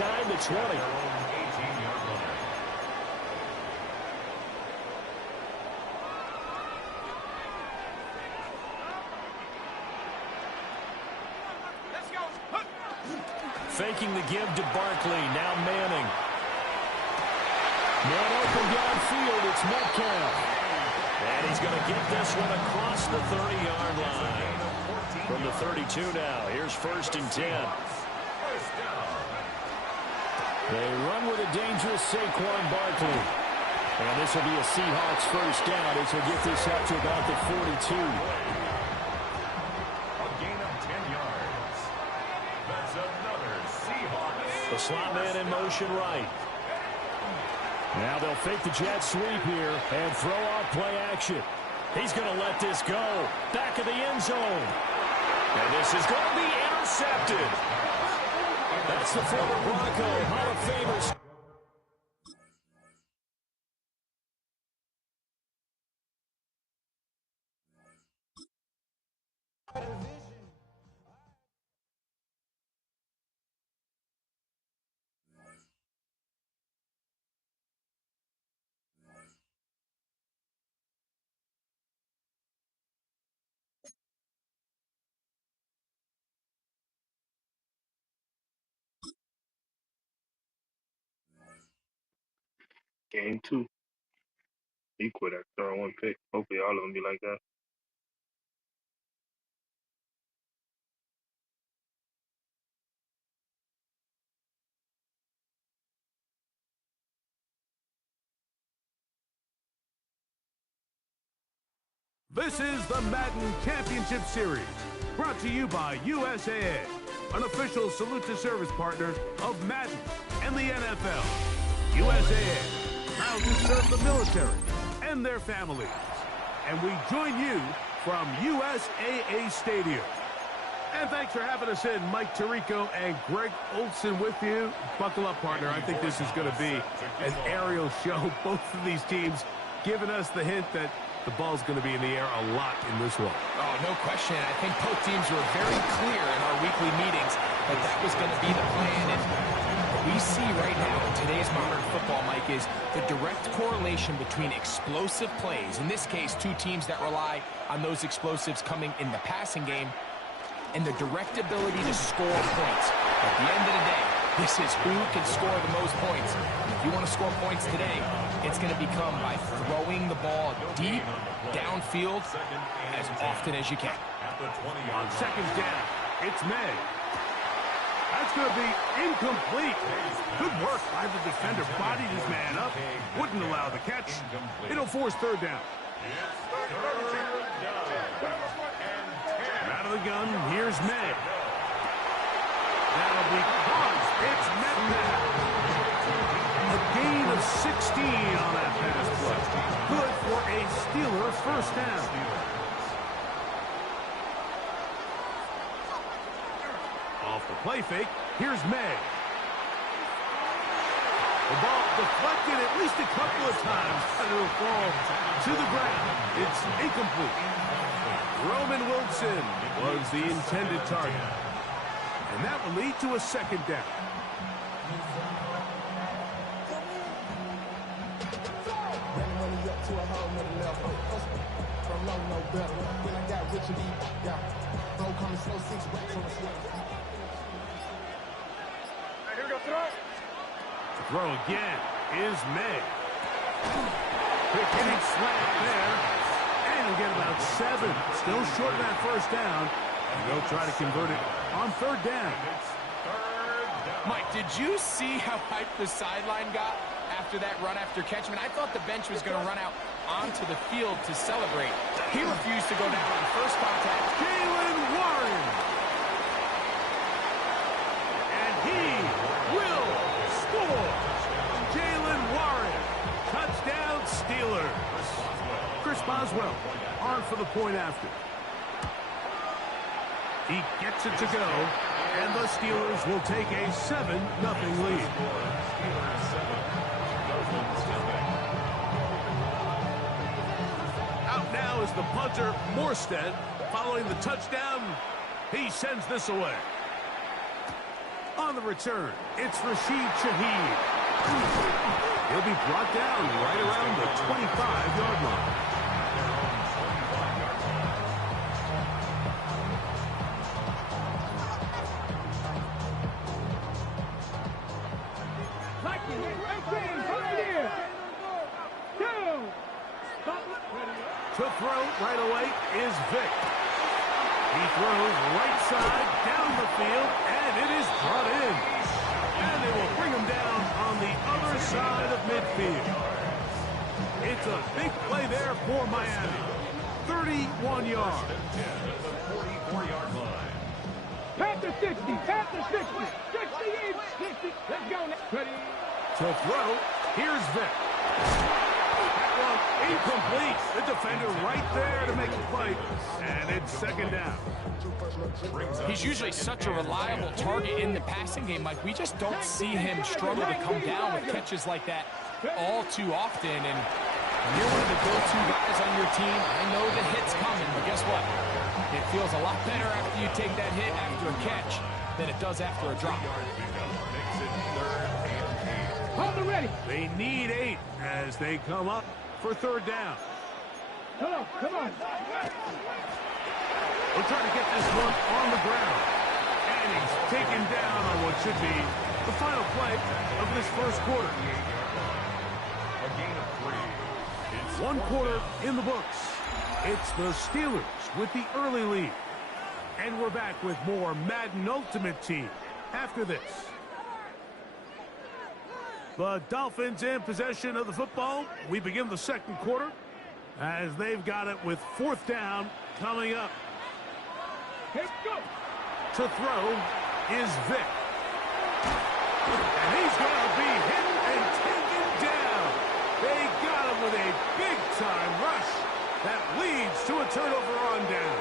inside the 20. Faking the give to Barkley. Now Manning. Man open downfield. It's Metcalf. And he's going to get this one across the 30-yard line. From the 32 now. Here's 1st and 10. They run with a dangerous Saquon Barkley. And this will be a Seahawks 1st down as we get this out to about the 42. The slot man in motion right. Now they'll fake the jet sweep here and throw off play action. He's going to let this go. Back of the end zone. And this is going to be intercepted. That's the former Bronco Hall of Famer. Game 2. He quit after throwing 1 pick. Hopefully all of them be like that. This is the Madden Championship Series, brought to you by USAA, an official salute-to-service partner of Madden and the NFL. USAA, proud to serve the military and their families. And we join you from USAA Stadium. And thanks for having us in, Mike Tirico and Greg Olson with you. Buckle up, partner. I think this is going to be an aerial show. Both of these teams giving us the hint that the ball's going to be in the air a lot in this one. Oh, no question. I think both teams were very clear in our weekly meetings that that was going to be the plan. And what we see right now in today's modern football, Mike, is the direct correlation between explosive plays. In this case, two teams that rely on those explosives coming in the passing game, and the direct ability to score points. At the end of the day, this is who can score the most points. And if you want to score points today, it's going to become by throwing the ball deep, downfield, as often as you can. On 2nd down, it's May. That's going to be incomplete. Good work by the defender. Bodied his man up. Wouldn't allow the catch. It'll force 3rd down. Out of the gun, here's May. That'll be caught. It's Metcalf. A gain of 16 on that pass play. Good for a Steeler 1st down. Off the play fake, here's May. The ball deflected at least a couple of times, and it'll fall to the ground. It's incomplete. Roman Wilson was the intended target. And that will lead to a 2nd down. Here we go, throw. The throw again is May. Quick hitting slant there. And he'll get about 7. Still short of that 1st down. And they'll try to convert it on 3rd down. Mike, did you see how hyped the sideline got after that run after catch? I mean, I thought the bench was going to run out onto the field to celebrate. He refused to go down on first contact. Jaylen Warren. And he will score. Jaylen Warren. Touchdown Steelers. Chris Boswell on for the point after. He gets it to go, and the Steelers will take a 7-0 lead. Out now is the punter, Morstead. Following the touchdown, he sends this away. On on the return, it's Rashid Shaheed. He'll be brought down right around the 25-yard line. To throw right away is Vic. He throws right side down the field, and it is brought in. And they will bring him down on the other side of midfield. It's a big play there for Miami. 31 yards. Pat the 60, pat the 60, 68, 60, let's go now. Ready? To throw, here's Vic. That one incomplete. The defender right there to make the play. And it's second down. He's usually such a reliable target in the passing game, Mike. We just don't see him struggle to come down with catches like that all too often. And when you're one of the go-to guys on your team, I know the hit's coming, but guess what? It feels a lot better after you take that hit after a catch than it does after a drop. Hold the ready. They need 8 as they come up for third down. Come on, come on. We'll try to get this one on the ground. And he's taken down on what should be the final play of this first quarter. A gain of 3. One quarter in the books. It's the Steelers with the early lead. And we're back with more Madden Ultimate Team after this. The Dolphins in possession of the football. We begin the second quarter as they've got it with fourth down coming up. Let's go. To throw is Vic. And he's going to be hit and taken down. They got him with a big-time rush that leads to a turnover on down.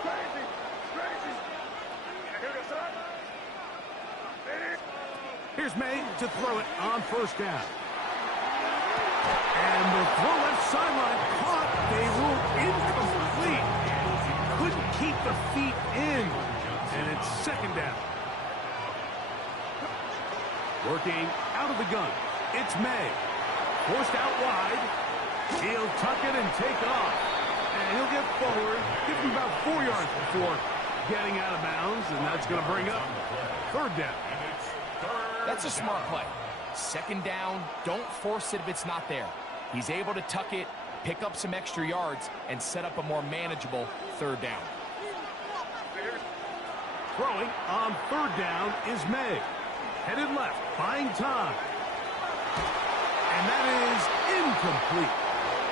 Crazy, crazy. Here goes son. Here's May to throw it on first down. And the throw left sideline caught. They ruled incomplete. Couldn't keep the feet in. And it's second down. Working out of the gun. It's May. Forced out wide. He'll tuck it and take off. And he'll get forward. Give him about 4 yards before getting out of bounds. And that's going to bring up third down. That's a smart play. Second down, don't force it if it's not there. He's able to tuck it, pick up some extra yards, and set up a more manageable third down. Throwing on third down is May. Headed left, buying time. And that is incomplete.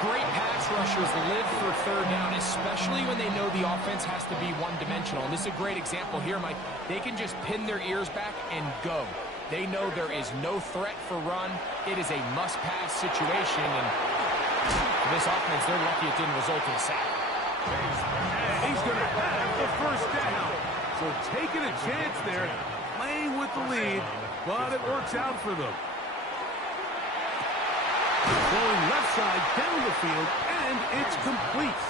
Great pass rushers live for third down, especially when they know the offense has to be one-dimensional. And this is a great example here, Mike. They can just pin their ears back and go. They know there is no threat for run. It is a must-pass situation, and for this offense, they're lucky it didn't result in a sack. And he's going to have the first down. So taking a chance there, playing with the lead, but it works out for them. Going left side down the field, and it's complete.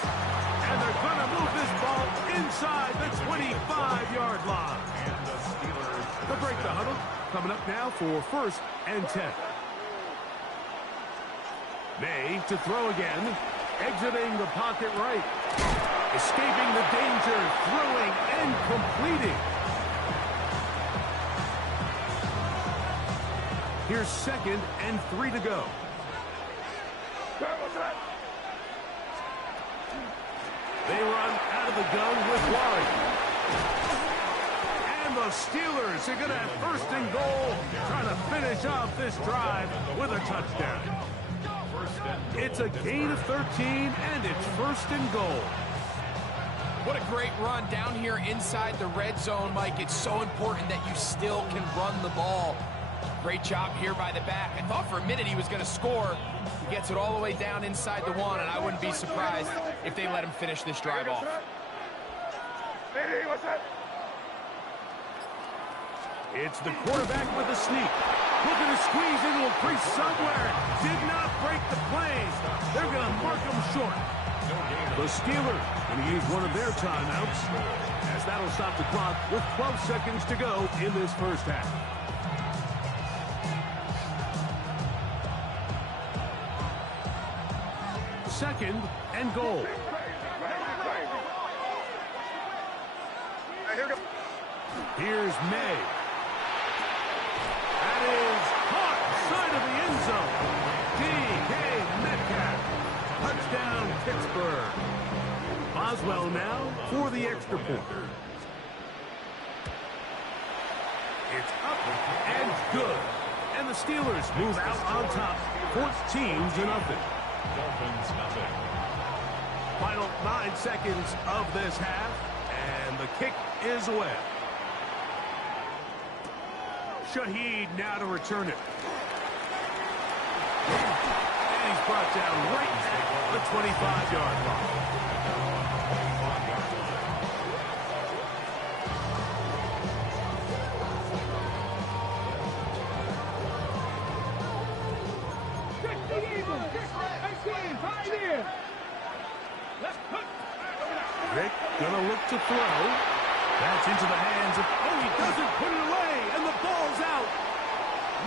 And they're going to move this ball inside the 25-yard line. To break the huddle, coming up now for first and 10. May to throw again, exiting the pocket right. Escaping the danger, throwing and completing. Here's second and 3 to go. They run out of the gun with Warren. And the Steelers are going to have first and goal, trying to finish off this drive with a touchdown. It's a gain of 13, and it's first and goal. What a great run down here inside the red zone, Mike. It's so important that you still can run the ball. Great job here by the back. I thought for a minute he was going to score. He gets it all the way down inside the one, and I wouldn't be surprised if they let him finish this drive off. Hey, what's that? It's the quarterback with a sneak. Looking to squeeze into a crease somewhere. Did not break the plays. They're going to mark him short. The Steelers going to use one of their timeouts, as that'll stop the clock with 12 seconds to go in this first half. Second and goal. Here's May. That is caught side of the end zone. D.K. Metcalf. Touchdown, Pittsburgh. Boswell now for the extra point. It's up and good. And the Steelers move out on top, 14-0. Dolphins nothing. Final 9 seconds of this half, and the kick is away. Shaheed now to return it. And he's brought down right at the 25-yard line. Vick gonna look to throw. That's into the hands of... Oh, he doesn't put it away, and the ball's out.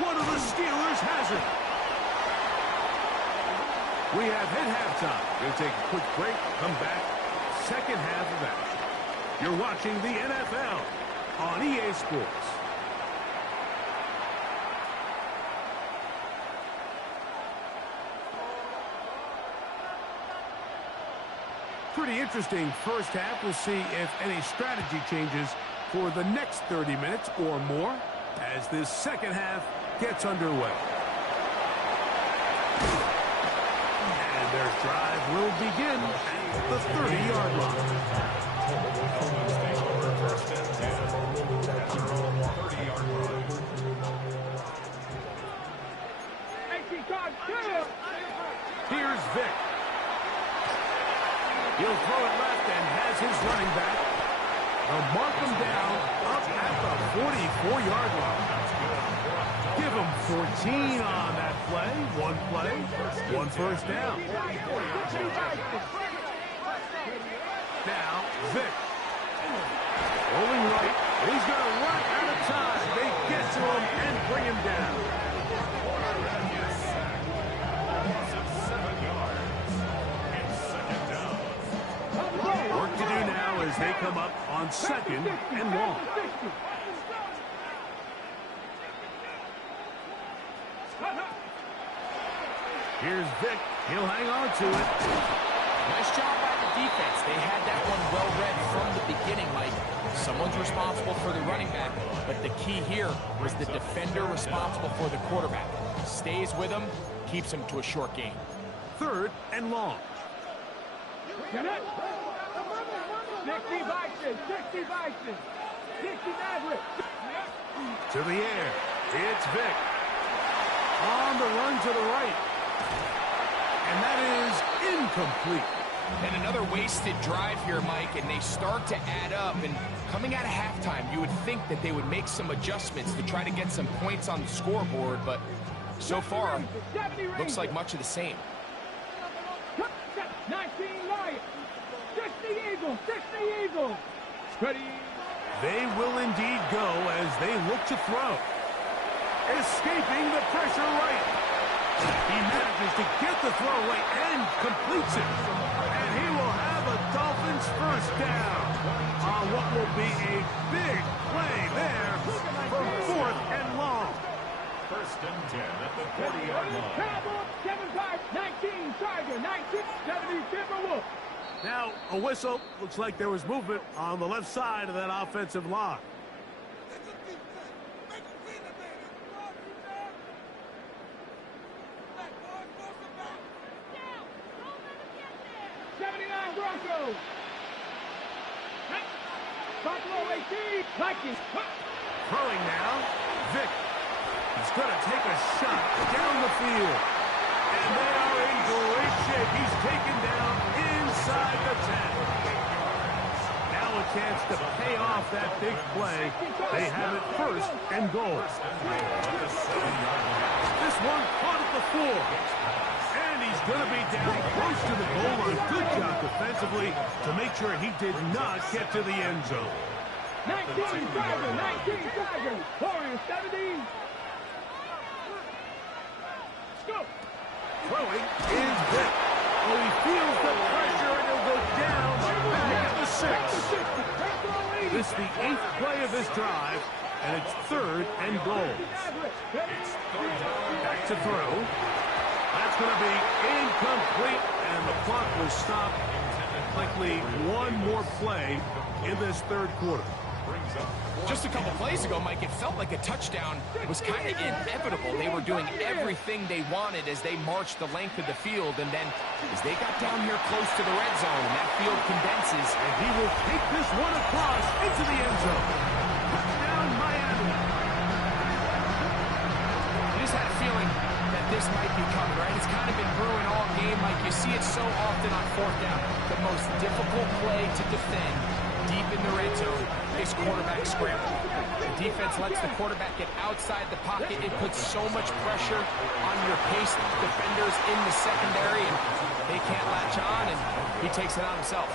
One of the Steelers has it. We have hit halftime. We'll take a quick break, come back, second half of action. You're watching the NFL on EA Sports. Pretty interesting first half. We'll see if any strategy changes for the next 30 minutes or more as this second half gets underway. And their drive will begin at the 30-yard line. Here's Vick. He'll throw it left and has his running back. They'll mark him down up at the 44-yard line. Give him 14 on that play. One play, one first down. Now, Vick. Rolling right. He's going to run out of time. They get to him and bring him down. Work to do now as they come up on second and long. Here's Vick. He'll hang on to it. Nice job by the defense. They had that one well read from the beginning, Mike. Someone's responsible for the running back, but the key here was the defender responsible for the quarterback. Stays with him, keeps him to a short gain. Third and long. 60 Vikings, 60 Vikings, 60 Maverick. To the air. It's Vick. On the run to the right. And that is incomplete. And another wasted drive here, Mike, and they start to add up. And coming out of halftime, you would think that they would make some adjustments to try to get some points on the scoreboard, but so far, looks like much of the same. 19 Lions, 60 Eagles, 60 Eagles. Ready. They will indeed go as they look to throw. Escaping the pressure right. He manages to get the throw away and completes it. And he will have a Dolphins first down on what will be a big play there for fourth and long. First and 10 at the 40-yard line. Cowboys, 7-5, 19 Tiger, 19, 70 Timberwolves. Now, a whistle. Looks like there was movement on the left side of that offensive line. 79 Broncos. Buffalo 18, Vikings. Throwing now, Vick. He's going to take a shot down the field. And they are in great shape. He's taken down inside the 10. Now a chance to pay off that big play. They have it first and goal. This one caught at the 4. And he's going to be down close to the goal line. Good job defensively to make sure he did not get to the end zone. 19 Tigers, Warriors 17. Let's go. Throwing is Vic. Oh, he feels the pressure and he'll go down at the 6. This is the 8th play of this drive, and it's 3rd and goal. Back to throw. That's going to be incomplete, and the clock will stop. Likely one more play in this 3rd quarter. Just a couple plays ago, Mike, it felt like a touchdown was kind of inevitable. They were doing everything they wanted as they marched the length of the field, and then as they got down here close to the red zone, and that field condenses. And he will take this one across into the end zone. Touchdown, Miami. You just had a feeling that this might be coming, right? It's kind of been brewing all game, Mike. You see it so often on 4th down. The most difficult play to defend deep in the red zone is quarterback scramble. The defense lets the quarterback get outside the pocket. It puts so much pressure on your paced defenders in the secondary, and they can't latch on, and he takes it on himself.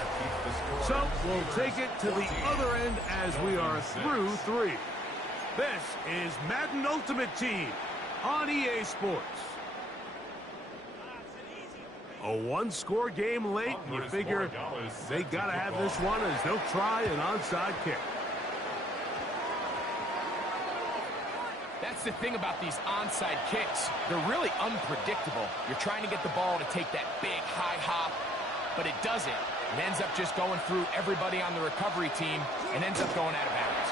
So we'll take it to the other end as we are through 3. This is Madden Ultimate Team on EA Sports. A 1-score game late, you figure they got to have this one as they'll try an onside kick. That's the thing about these onside kicks. They're really unpredictable. You're trying to get the ball to take that big high hop, but it doesn't. It ends up just going through everybody on the recovery team and ends up going out of bounds.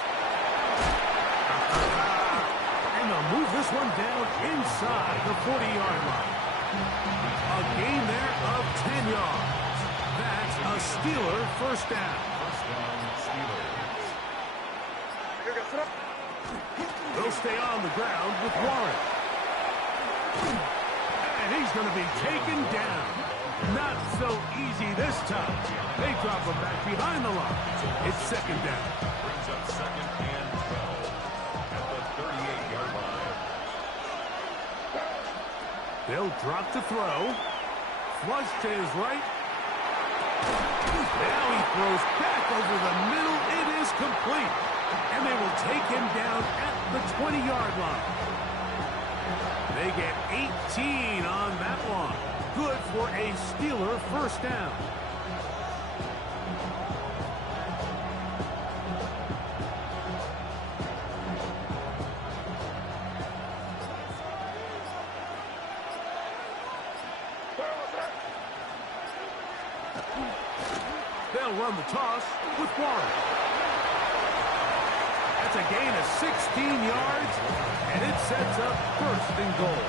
And they'll move this one down inside the 40-yard line. A gain there of 10 yards. That's a Steeler first down. They'll stay on the ground with Warren. And he's going to be taken down. Not so easy this time. They drop him back behind the line. It's 2nd down. Brings up 2nd and 12 at the 38-yard line. They'll drop to throw. Flush to his right. Now he throws back over the middle. It is complete. And they will take him down at the 20-yard line. They get 18 on that one. Good for a Steeler first down. They'll run the toss with Warren. That's a gain of 16 yards, and it sets up 1st and goal.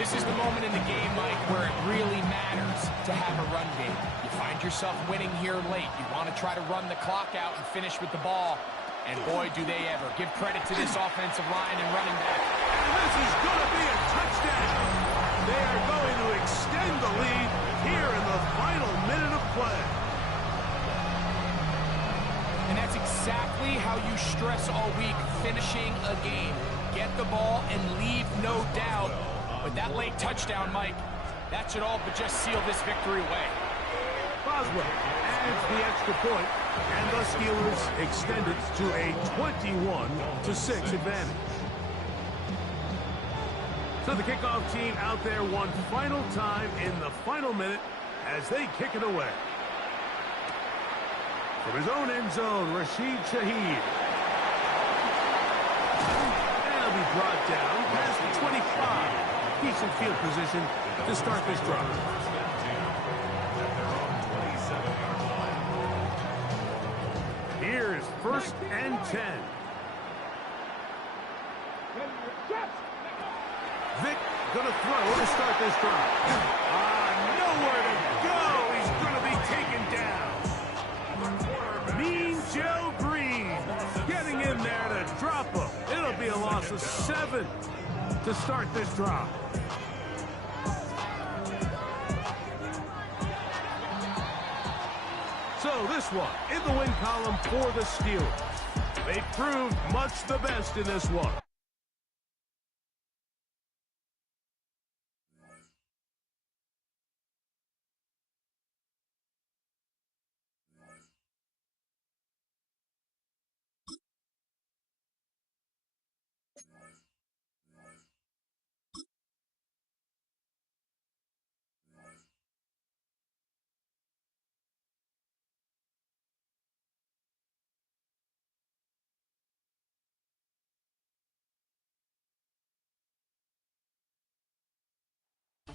This is the moment in the game, Mike, where it really matters to have a run game. You find yourself winning here late. You want to try to run the clock out and finish with the ball. And boy, do they ever. Give credit to this offensive line and running back. And this is going to be a touchdown. They are going to extend the lead here in the final minute of play. And that's exactly how you stress all week, finishing a game. Get the ball and leave no doubt. But that late touchdown, Mike, that should all but just seal this victory away. Boswell adds the extra point, and the Steelers extend it to a 21-6 advantage. So the kickoff team out there one final time in the final minute as they kick it away. From his own end zone, Rashid Shaheed. And he'll be brought down past the 25. Decent field position to start this drive. Here's 1st and 10. Vic gonna throw to start this drive. Nowhere to go. He's gonna be taken down. Mean Joe Green getting in there to drop him. It'll be a loss of 7 to start this drive. So this one in the win column for the Steelers. They proved much the best in this one.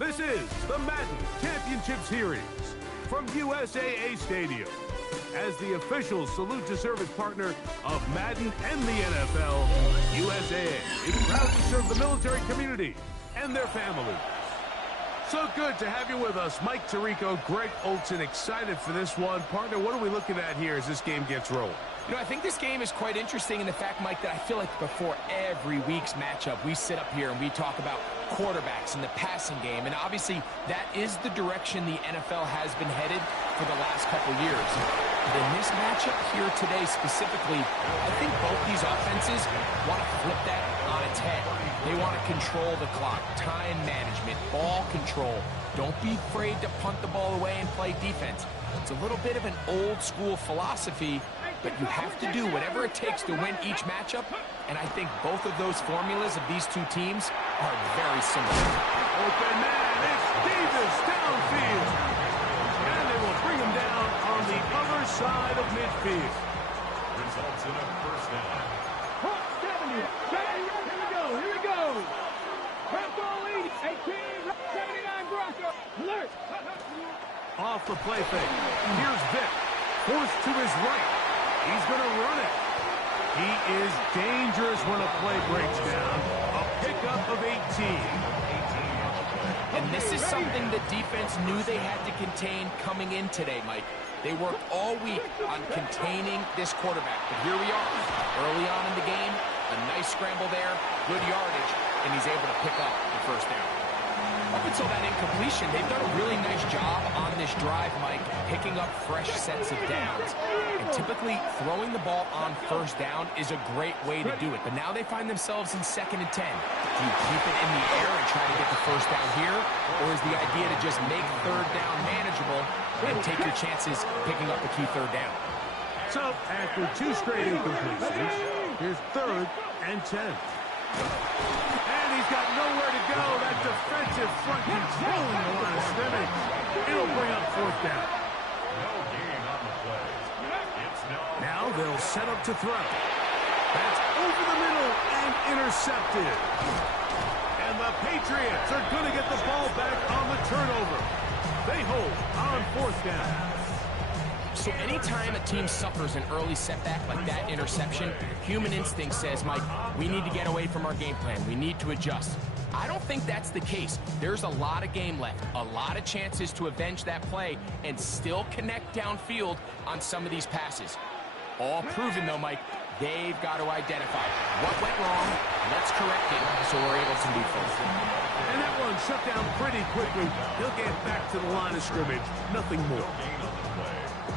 This is the Madden Championship Series from USAA Stadium. As the official salute to service partner of Madden and the NFL, USAA is proud to serve the military community and their families. So good to have you with us. Mike Tirico, Greg Olson, excited for this one. Partner, what are we looking at here as this game gets rolling? You know, I think this game is quite interesting in the fact, Mike, that I feel like before every week's matchup, we sit up here and we talk about quarterbacks and the passing game. And obviously, that is the direction the NFL has been headed for the last couple years. But in this matchup here today specifically, I think both these offenses want to flip that on its head. They want to control the clock, time management, ball control. Don't be afraid to punt the ball away and play defense. It's a little bit of an old school philosophy, but you have to do whatever it takes to win each matchup, and I think both of those formulas of these two teams are very similar. Open man, it's Davis downfield. And they will bring him down on the other side of midfield. Results in a first down. 70. Here we go. Red ball 80. 18. 79 Broncos. Alert. Off the play fake. Here's Vick. Forced to his right. He's going to run it. He is dangerous when a play breaks down. A pickup of 18. And this is something the defense knew they had to contain coming in today, Mike. They worked all week on containing this quarterback. But here we are, early on in the game, a nice scramble there, good yardage, and he's able to pick up the first down. Up until that incompletion, they've done a really nice job on this drive, Mike, picking up fresh sets of downs. And typically, throwing the ball on first down is a great way to do it. But now they find themselves in 2nd and 10. Do you keep it in the air and try to get the first down here? Or is the idea to just make third down manageable and take your chances picking up a key third down? So, after 2 straight incompletions, here's 3rd and 10. And he's got nowhere to go. That defensive front controlling the line of scrimmage. It'll bring up 4th down. No gain on the play. It's Now they'll set up to throw. That's over the middle and intercepted. And the Patriots are going to get the ball back on the turnover. They hold on 4th down. So anytime a team suffers an early setback like that interception, human instinct says, Mike, we need to get away from our game plan. We need to adjust. I don't think that's the case. There's a lot of game left, a lot of chances to avenge that play and still connect downfield on some of these passes. All proven, though, Mike, they've got to identify what went wrong, let's correct it so we're able to move forward. And that one shut down pretty quickly. He'll get back to the line of scrimmage. Nothing more.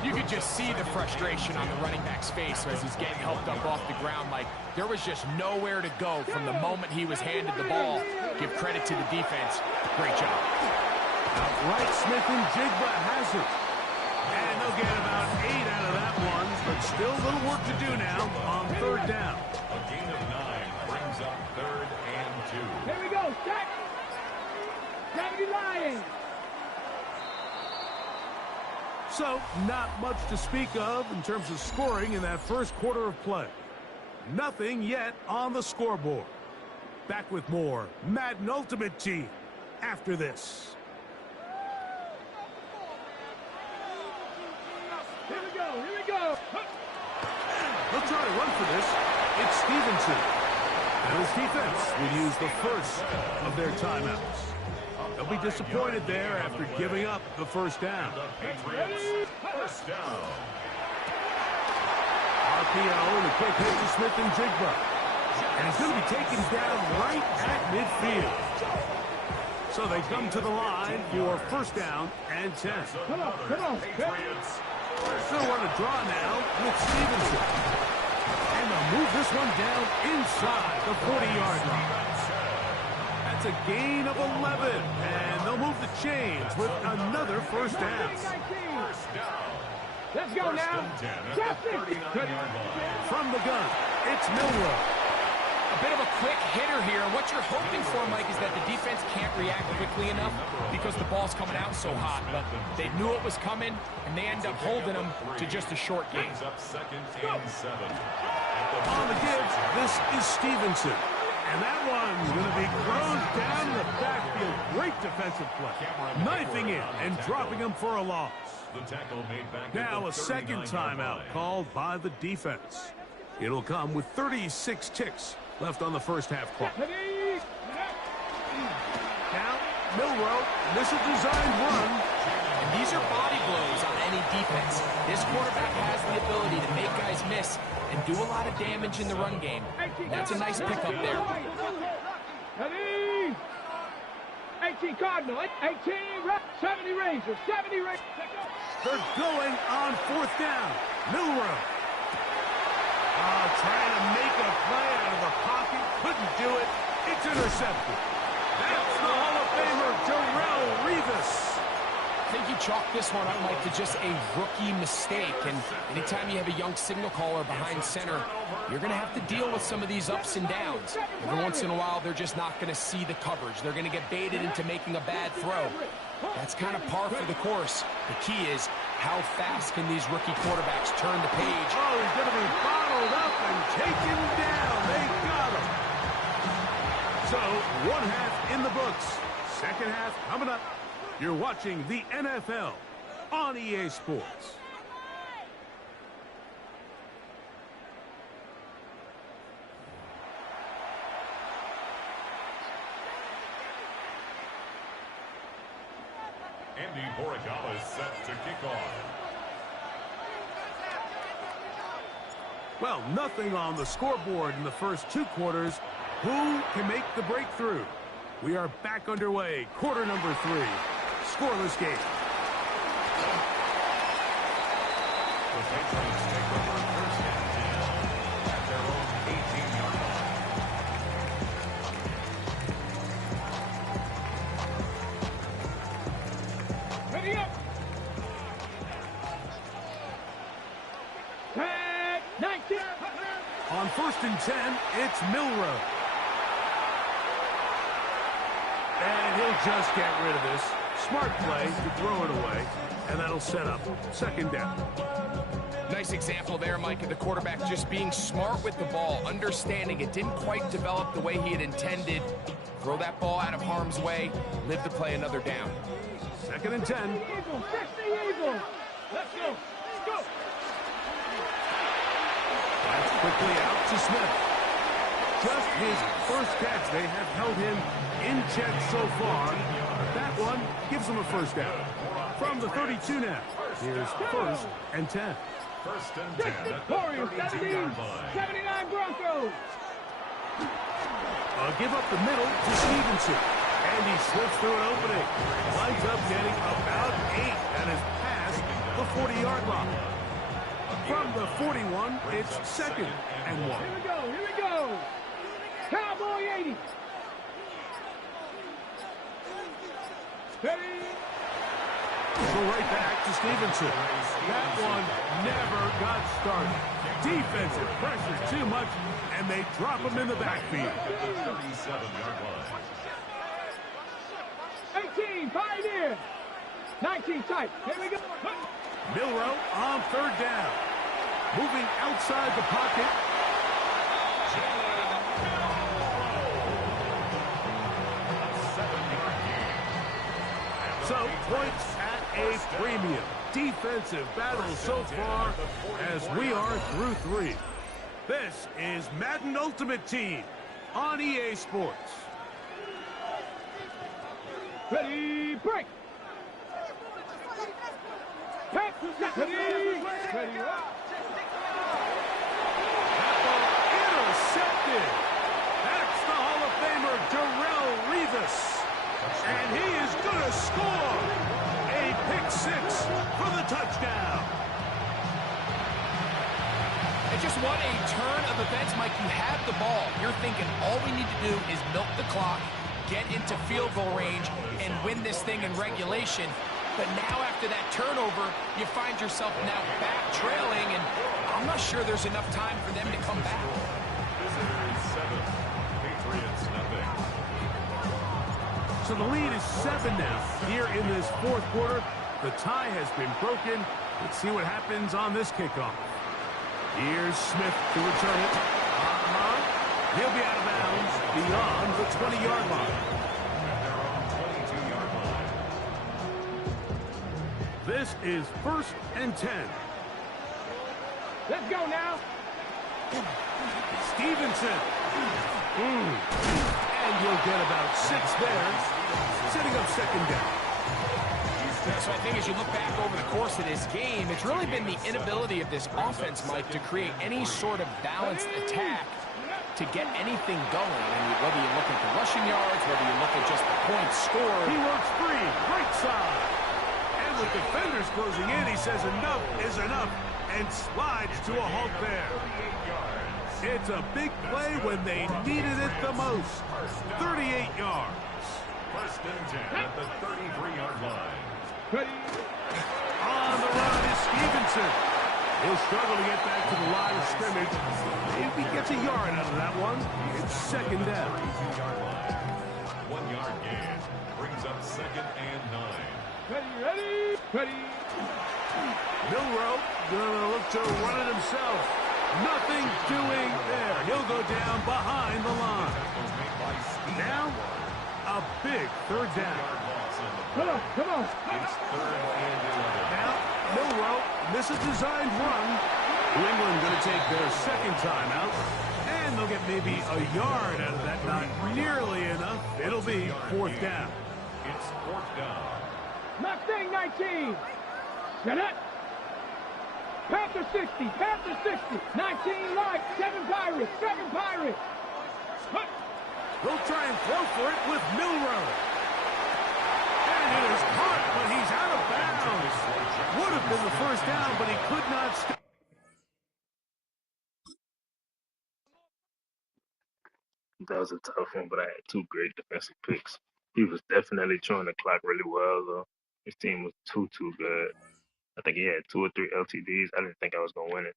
You could just see the frustration on the running back's face as he's getting helped up off the ground. Like, there was just nowhere to go from the moment he was handed the ball. Give credit to the defense. Great job. Outright Smith and Jigba has it. And they'll get about 8 out of that one, but still a little work to do now on 3rd down. a gain of 9 brings up 3rd and 2. Here we go. Stack. 70 Lions. So, not much to speak of in terms of scoring in that first quarter of play. Nothing yet on the scoreboard. Back with more Madden Ultimate Team after this. Here we go. They'll try to run for this. It's Stevenson. And his defense will use the first of their timeouts. They'll be disappointed there after giving up the first down. The Patriots, first down. RPO and a quick hit to Smith and Jigba. And he's going to be taken down right at midfield. So they come to the line for first down and 10. Come on. Patriots. They'll run a draw now with Stevenson. And they'll move this one down inside the 40-yard line. That's a gain of 11, and they'll move the chains with another first down. First down. Let's go now. From the gun, it's Milroe. A bit of a quick hitter here. What you're hoping for, Mike, is that the defense can't react quickly enough because the ball's coming out so hot. But they knew it was coming, and they end up holding them to just a short gain. Brings up 2nd and 7. On the give, this is Stevenson. And that one's going to be closed down in the backfield. Great defensive play. Knifing in and dropping him for a loss. Now a second timeout called by the defense. It'll come with 36 ticks left on the first half clock. Now, Milroe, this is a designed run. And these are body blows on any defense. This quarterback has the ability to make guys miss and do a lot of damage in the run game. That's a nice pickup there. 18 Cardinal, 18, 70 Rangers, 70 Rangers. They're going on fourth down. Milroe. Trying to make a play out of the pocket. Couldn't do it. It's intercepted. That's the Hall of Famer, Darrelle Revis. I think you chalk this one up, Mike, to just a rookie mistake. And anytime you have a young signal caller behind center, you're going to have to deal with some of these ups and downs. Every once in a while, they're just not going to see the coverage. They're going to get baited into making a bad throw. That's kind of par for the course. The key is, how fast can these rookie quarterbacks turn the page? Oh, he's going to be bottled up and taken down. They got him. So, one half in the books. Second half coming up. You're watching the NFL on EA Sports. Andy Borregala is set to kick off. Well, nothing on the scoreboard in the first two quarters. Who can make the breakthrough? We are back underway. Quarter number 3. Scoreless game. The Patriots take over first and 10 at their own 18-yard line. Ready up. 10, 19. On first and 10, it's Milroe. And he'll just get rid of this. Smart play to throw it away, and that'll set up second down. Nice example there, Mike, of the quarterback just being smart with the ball, understanding it didn't quite develop the way he had intended. Throw that ball out of harm's way, live to play another down. Second and 10. Eagle, 60 Eagle. Let's go. Let's go. That's quickly out to Smith. Just his first catch. They have held him in check so far. That one gives him a first down. From the 32 now, here's first and 10. First and 10 at the Warriors, 32-yard line. 79 Broncos. Give up the middle to Stevenson. And he slips through an opening. Winds up getting about 8 and is past the 40-yard line. From the 41, it's second and 1. Here we go. Here we go. Cowboy 80. Ready. Go right back to Stevenson. That one never got started. Defensive pressure too much, and they drop him in the backfield. 37-yard line. 18, Pioneer. 19 tight. Here we go. Milroe on third down. Moving outside the pocket. So, points at a premium. Defensive battle so far as we are through 3. This is Madden Ultimate Team on EA Sports. Ready, break. Ready, ready, rock. Intercepted. That's the Hall of Famer, Darrelle Revis. And he is going to score a pick 6 for the touchdown. And just what a turn of events, Mike. You have the ball. You're thinking all we need to do is milk the clock, get into field goal range, and win this thing in regulation. But now after that turnover, you find yourself now back trailing, and I'm not sure there's enough time for them to come back. Visitors 7, Patriots nothing. So the lead is 7 now here in this fourth quarter. The tie has been broken. Let's see what happens on this kickoff. Here's Smith to return it. He'll be out of bounds beyond the 20-yard line. At their own 22-yard line. This is 1st and 10. Let's go now. Stevenson. And you'll get about 6 there, setting up 2nd down. So I think as you look back over the course of this game, it's really been the inability of this offense, Mike, to create any sort of balanced attack to get anything going. I mean, whether you look at the rushing yards, whether you look at just the points scored. He works free, right side. And with defenders closing in, he says enough is enough and slides to a halt there. It's a big play when they needed it the most. 38 yards. 1st and 10 at the 33-yard line. Ready. On the run is Stevenson. He'll struggle to get back to the line of scrimmage. If he gets a yard out of that one, it's 2nd down. 32-yard line. 1-yard gain brings up 2nd and 9. Ready, ready, ready. Milroe gonna look to run it himself. Nothing doing there. He'll go down behind the line. Now, a big 3rd down. Come on, come on. It's 3rd and 11. Now, Milroe misses a designed run. New England going to take their 2nd timeout. And they'll get maybe a yard out of that. Not nearly enough. It'll be 4th down. It's 4th down. Mustang 19. Set it. Panther 60, Panther 60. 19 right, 7 Pirates, 7 Pirates. Hut. They'll try and throw for it with Milroe. And it is caught, but he's out of bounds. Would have been the 1st down, but he could not stop. That was a tough one, but I had 2 great defensive picks. He was definitely throwing the clock really well, though. His team was too good. I think he had 2 or 3 LTDs. I didn't think I was going to win it.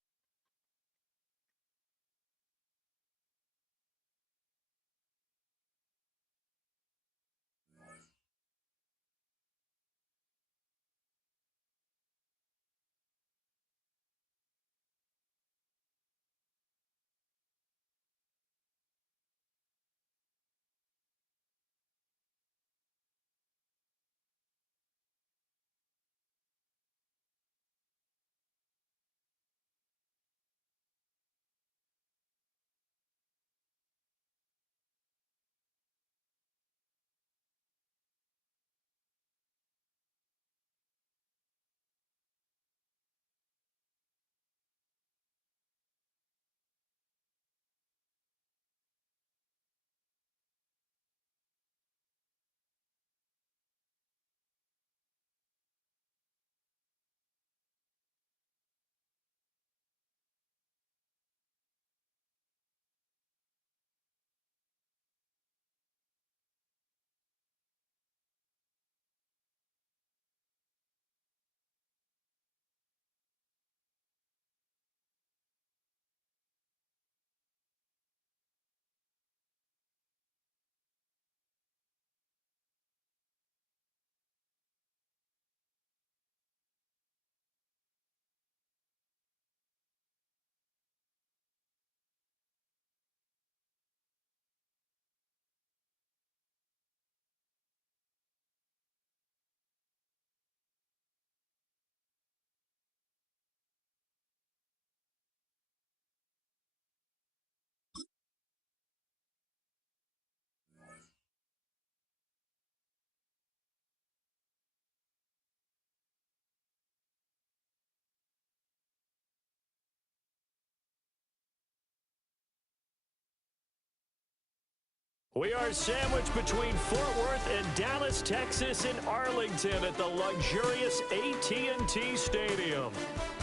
We are sandwiched between Fort Worth and Dallas, Texas, in Arlington at the luxurious AT&T Stadium.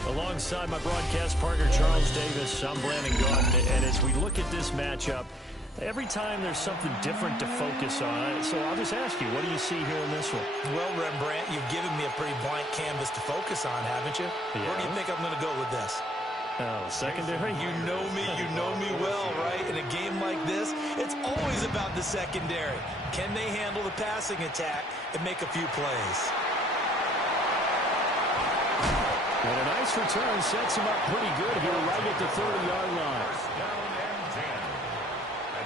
Alongside my broadcast partner, Charles Davis, I'm Brandon Gaudin, and as we look at this matchup, every time there's something different to focus on. So I'll just ask you, what do you see here in this one? Well, Rembrandt, you've given me a pretty blank canvas to focus on, haven't you? Yeah. Where do you think I'm going to go with this? Oh, secondary? You know me well, right? In a game like this, it's always about the secondary. Can they handle the passing attack and make a few plays? And a nice return sets him up pretty good here right at the 30-yard line. Down and 10.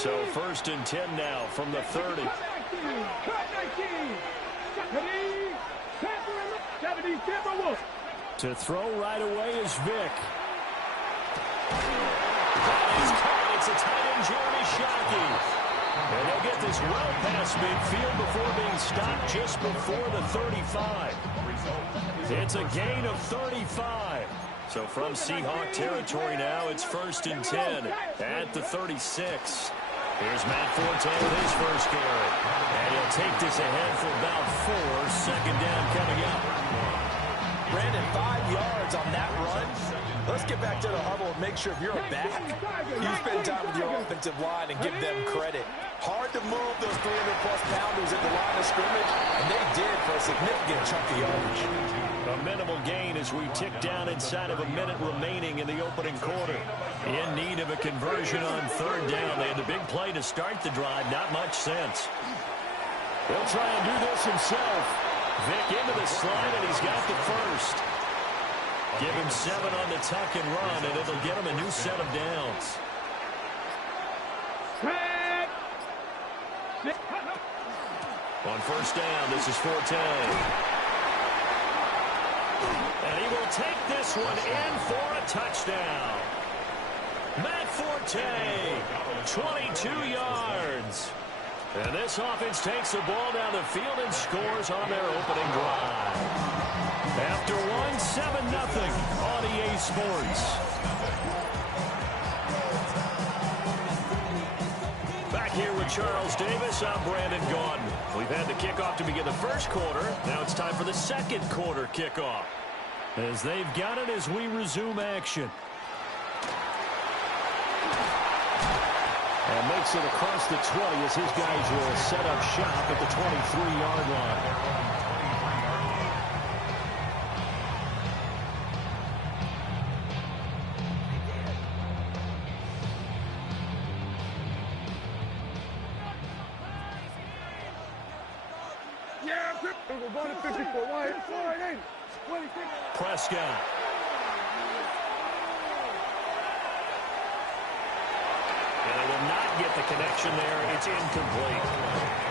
So 1st and 10 now from the 30. To throw right away is Vick. That is caught. It's a tight end, Jeremy Shockey. And they'll get this well past midfield before being stopped just before the 35. It's a gain of 35. So from Seahawk territory now, it's 1st and 10 at the 36. Here's Matt Forte with his first carry. And he'll take this ahead for about 4. Second down coming up. Brandon, 5 yards on that run. Let's get back to the huddle and make sure if you're a back, you spend time with your offensive line and give them credit. Hard to move those 300-plus pounders at the line of scrimmage, and they did for a significant chunk of yardage. A minimal gain as we tick down inside of a minute remaining in the opening quarter. In need of a conversion on 3rd down. They had the big play to start the drive. Not much sense. He'll try and do this himself. Vick into the slide, and he's got the first. Give him 7 on the tuck and run, and it'll get him a new set of downs. On 1st down, this is Forte. And he will take this one in for a touchdown. Matt Forte, 22 yards. And this offense takes the ball down the field and scores on their opening drive. After 7-0 on EA Sports. Back here with Charles Davis, I'm Brandon Gaudin. We've had the kickoff to begin the first quarter. Now it's time for the second quarter kickoff. As they've got it as we resume action. And makes it across the 20 as his guys will set up shop at the 23-yard line. Prescott. And they will not get the connection there. It's incomplete.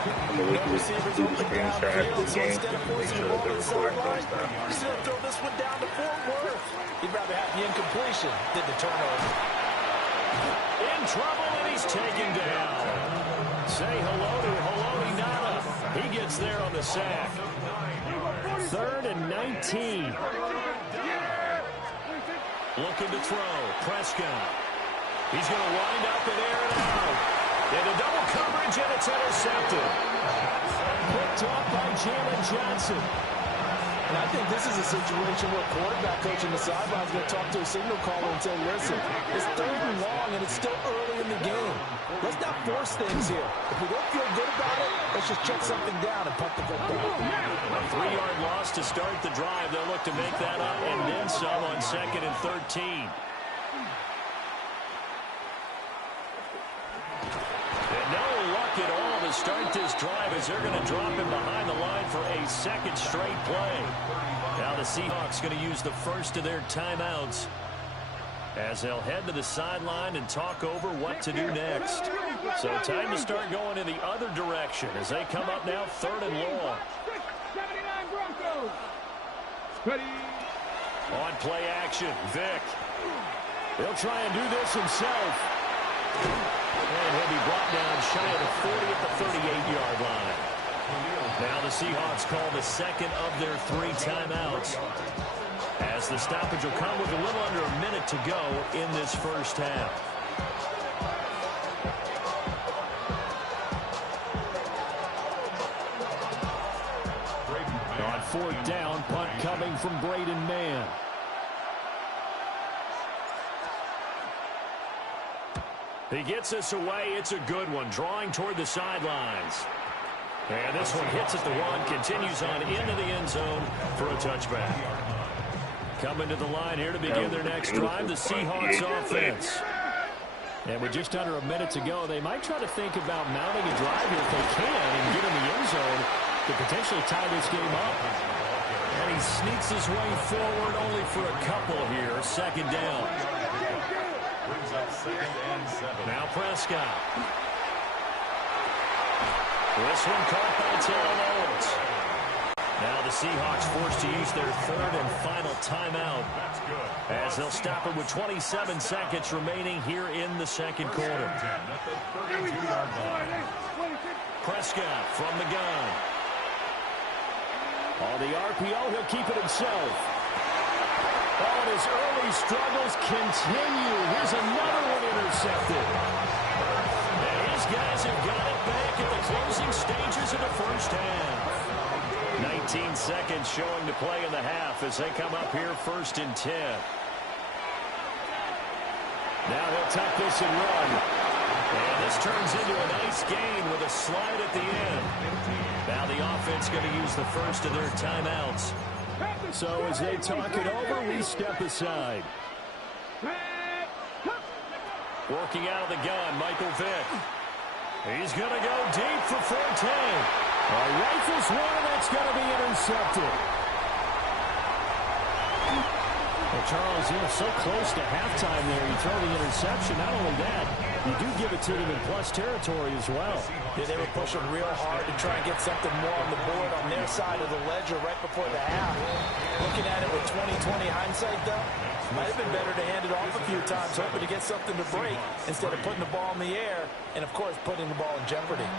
We can do the screenshot of the game to make sure that they're recording first time. He's going to throw this one down to Fort Worth. He'd rather have the incompletion than the turnover. In trouble, and he's taken down. Say hello to Haloti Ngata. He gets there on the sack. 3rd and 19. Looking to throw. Prescott. He's going to wind up and air it out. Into double coverage, and it's intercepted. Picked off by Jalen Johnson. And I think this is a situation where quarterback coach in the sideline is going to talk to a signal caller and say, listen, it's 3rd and long, and it's still early in the game. Let's not force things here. If we don't feel good about it, let's just check something down and punt the football. A 3-yard loss to start the drive. They'll look to make that up and then some on 2nd and 13. No luck at all to start this drive as they're going to drop him behind the line for a second straight play. Now the Seahawks going to use the first of their timeouts as they'll head to the sideline and talk over what to do next. So time to start going in the other direction as they come up now 3rd and long. On play action, Vick. He'll try and do this himself. And he'll be brought down shy of the 40 at the 38-yard line. Now the Seahawks call the second of their 3 timeouts, as the stoppage will come with a little under a minute to go in this first half. On 4th down, punt coming from Braden Mann. He gets this away. It's a good one, drawing toward the sidelines. And this one hits at the 1, continues on into the end zone for a touchback. Coming to the line here to begin their next drive, the Seahawks offense. And with just under a minute to go, they might try to think about mounting a drive here if they can and get in the end zone to potentially tie this game up. And he sneaks his way forward only for a couple here. 2nd down. Brings up 2nd and 7. Now Prescott. This one caught by Terrell Owens. Now the Seahawks forced to use their third and final timeout as they'll stop it with 27 seconds remaining here in the second quarter. Prescott from the gun. On the RPO, he'll keep it himself. Oh, and his early struggles continue. Here's another one intercepted. And his guys have got it back at the closing stages of the first half. 19 seconds showing to play in the half as they come up here first and 10. Now he'll tuck this and run. And this turns into a nice gain with a slide at the end. Now the offense going to use the first of their timeouts. So as they talk it over, we step aside. Working out of the gun, Michael Vick. He's going to go deep for Forte. Rifles one, and that's going to be intercepted. Well, Charles, so close to halftime there. You throw the interception. Not only that, you do give it to them in plus territory as well. Yeah, they were pushing real hard to try and get something more on the board on their side of the ledger right before the half. Looking at it with 20/20 hindsight, though, might have been better to hand it off a few times, hoping to get something to break instead of putting the ball in the air and, of course, putting the ball in jeopardy.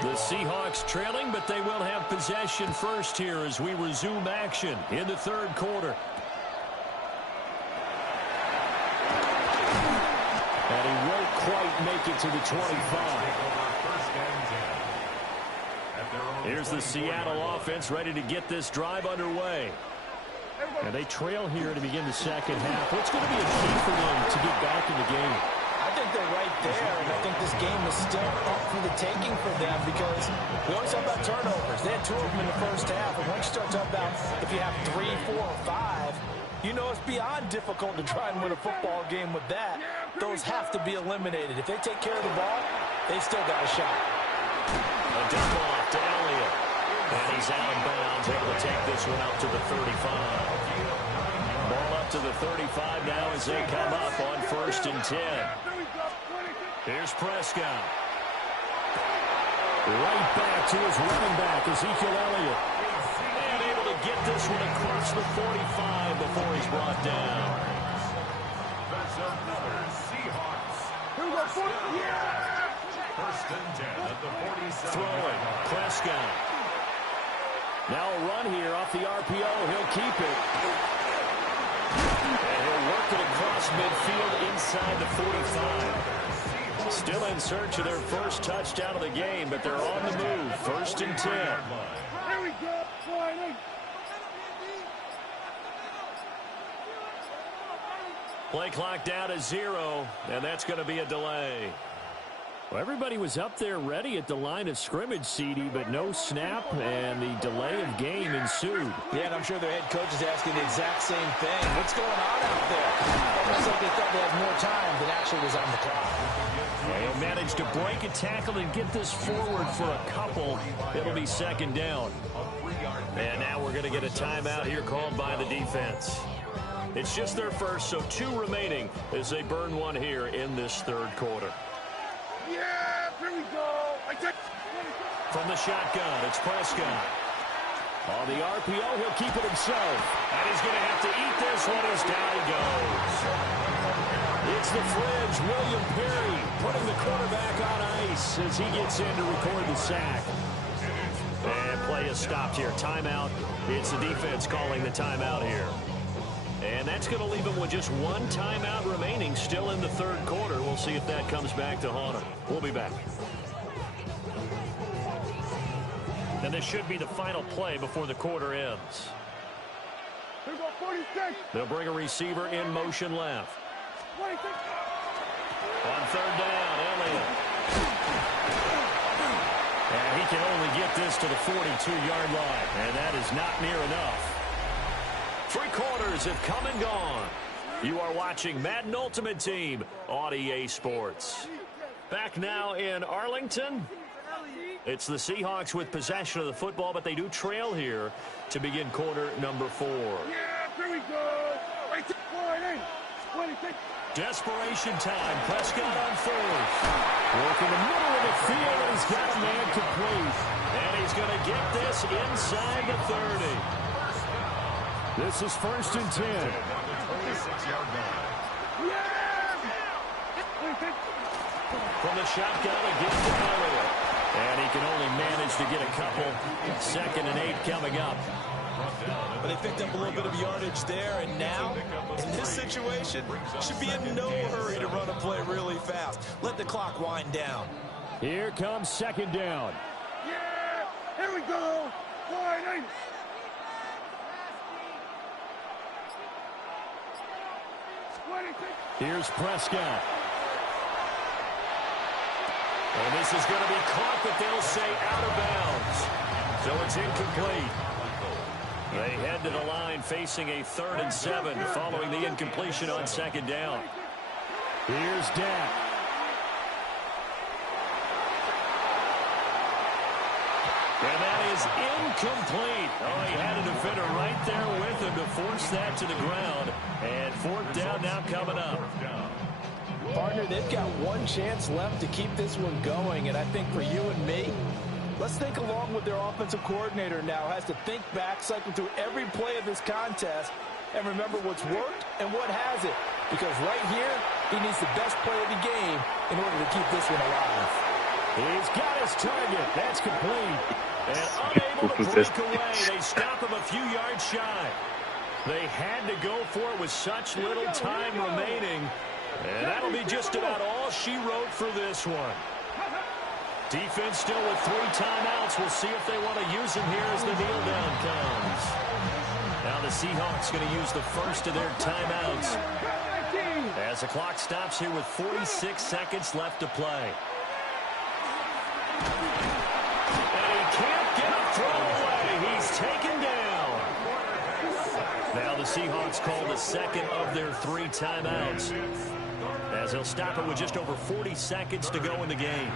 The Seahawks trailing, but they will have possession first here as we resume action in the third quarter. And he won't quite make it to the 25. Here's the Seattle offense ready to get this drive underway. And they trail here to begin the second half. What's going to be a key for them to get back in the game? I think they're right there, and I think this game is still up for the taking for them because we always talk about turnovers. They had 2 of them in the first half, and once you start talking about if you have 3, 4, or 5, you know it's beyond difficult to try and win a football game with that. Those have to be eliminated. If they take care of the ball, they still got a shot. A dump off to Elliott, and he's out of bounds, able to take this one out to the 35. Ball up to the 35 now as they come up on first and 10. Here's Prescott. Right back to his running back, Ezekiel Elliott. And able to get this one across the 45 before he's brought down. That's another Seahawks. First and 10 at the 47. Throwing, Prescott. Now a run here off the RPO. He'll keep it. And he'll work it across midfield inside the 45. Still in search of their first touchdown of the game, but they're on the move. First and 10. Here we go. Play clock down to 0, and that's going to be a delay. Well, everybody was up there ready at the line of scrimmage, CD, but no snap, and the delay of game ensued. Yeah, and I'm sure their head coach is asking the exact same thing. What's going on out there? Almost like they thought they had more time than actually was on the clock. They'll manage to break a tackle and get this forward for a couple. It'll be second down. And now we're going to get a timeout here called by the defense. It's just their first, so 2 remaining as they burn one here in this third quarter. Yeah, here we go. From the shotgun, it's Prescott. On the RPO, he'll keep it himself. And he's going to have to eat this one as down he goes. It's the fridge, William Perry, putting the quarterback on ice as he gets in to record the sack. And play is stopped here. Timeout. It's the defense calling the timeout here. And that's going to leave him with just 1 timeout remaining still in the third quarter. We'll see if that comes back to haunt him. We'll be back. And this should be the final play before the quarter ends. Here we go, 46. They'll bring a receiver in motion left. 26. On third down, Elliott. And he can only get this to the 42-yard line. And that is not near enough. 3 quarters have come and gone. You are watching Madden Ultimate Team on EA Sports. Back now in Arlington. It's the Seahawks with possession of the football, but they do trail here to begin quarter number 4. Yeah, here we go. 22. Desperation time. Prescott on fourth. Working the middle of the field. He's got a man complete. And he's going to get this inside the 30. This is 1st and 10. 36-yard line. From the shotgun again to Elliott. And he can only manage to get a couple. 2nd and 8 coming up. But they picked up a little bit of yardage there, and now, in this situation, should be in no hurry to run a play really fast. Let the clock wind down. Here comes 2nd down. Yeah! Here we go! Wide. Here's Prescott. And this is going to be caught, but they'll say out of bounds. So it's incomplete. They head to the line facing a 3rd and 7 following the incompletion on 2nd down. Here's Dak. And that is incomplete. Oh, he had a defender right there with him to force that to the ground. And 4th down now coming up. Partner, they've got one chance left to keep this one going, and I think for you and me, let's think along with their offensive coordinator now. Has to think back, cycle through every play of this contest, and remember what's worked and what hasn't. Because right here, he needs the best play of the game in order to keep this one alive. He's got his target. That's complete. And unable to break away. They stop him a few yards shy. They had to go for it with such little time remaining. And that'll be just about all she wrote for this one. Defense still with 3 timeouts. We'll see if they want to use them here as the kneel down comes. Now the Seahawks going to use the first of their timeouts as the clock stops here with 46 seconds left to play. And he can't get a throw away. He's taken down. Now the Seahawks call the second of their 3 timeouts, as they'll stop it with just over 40 seconds to go in the game.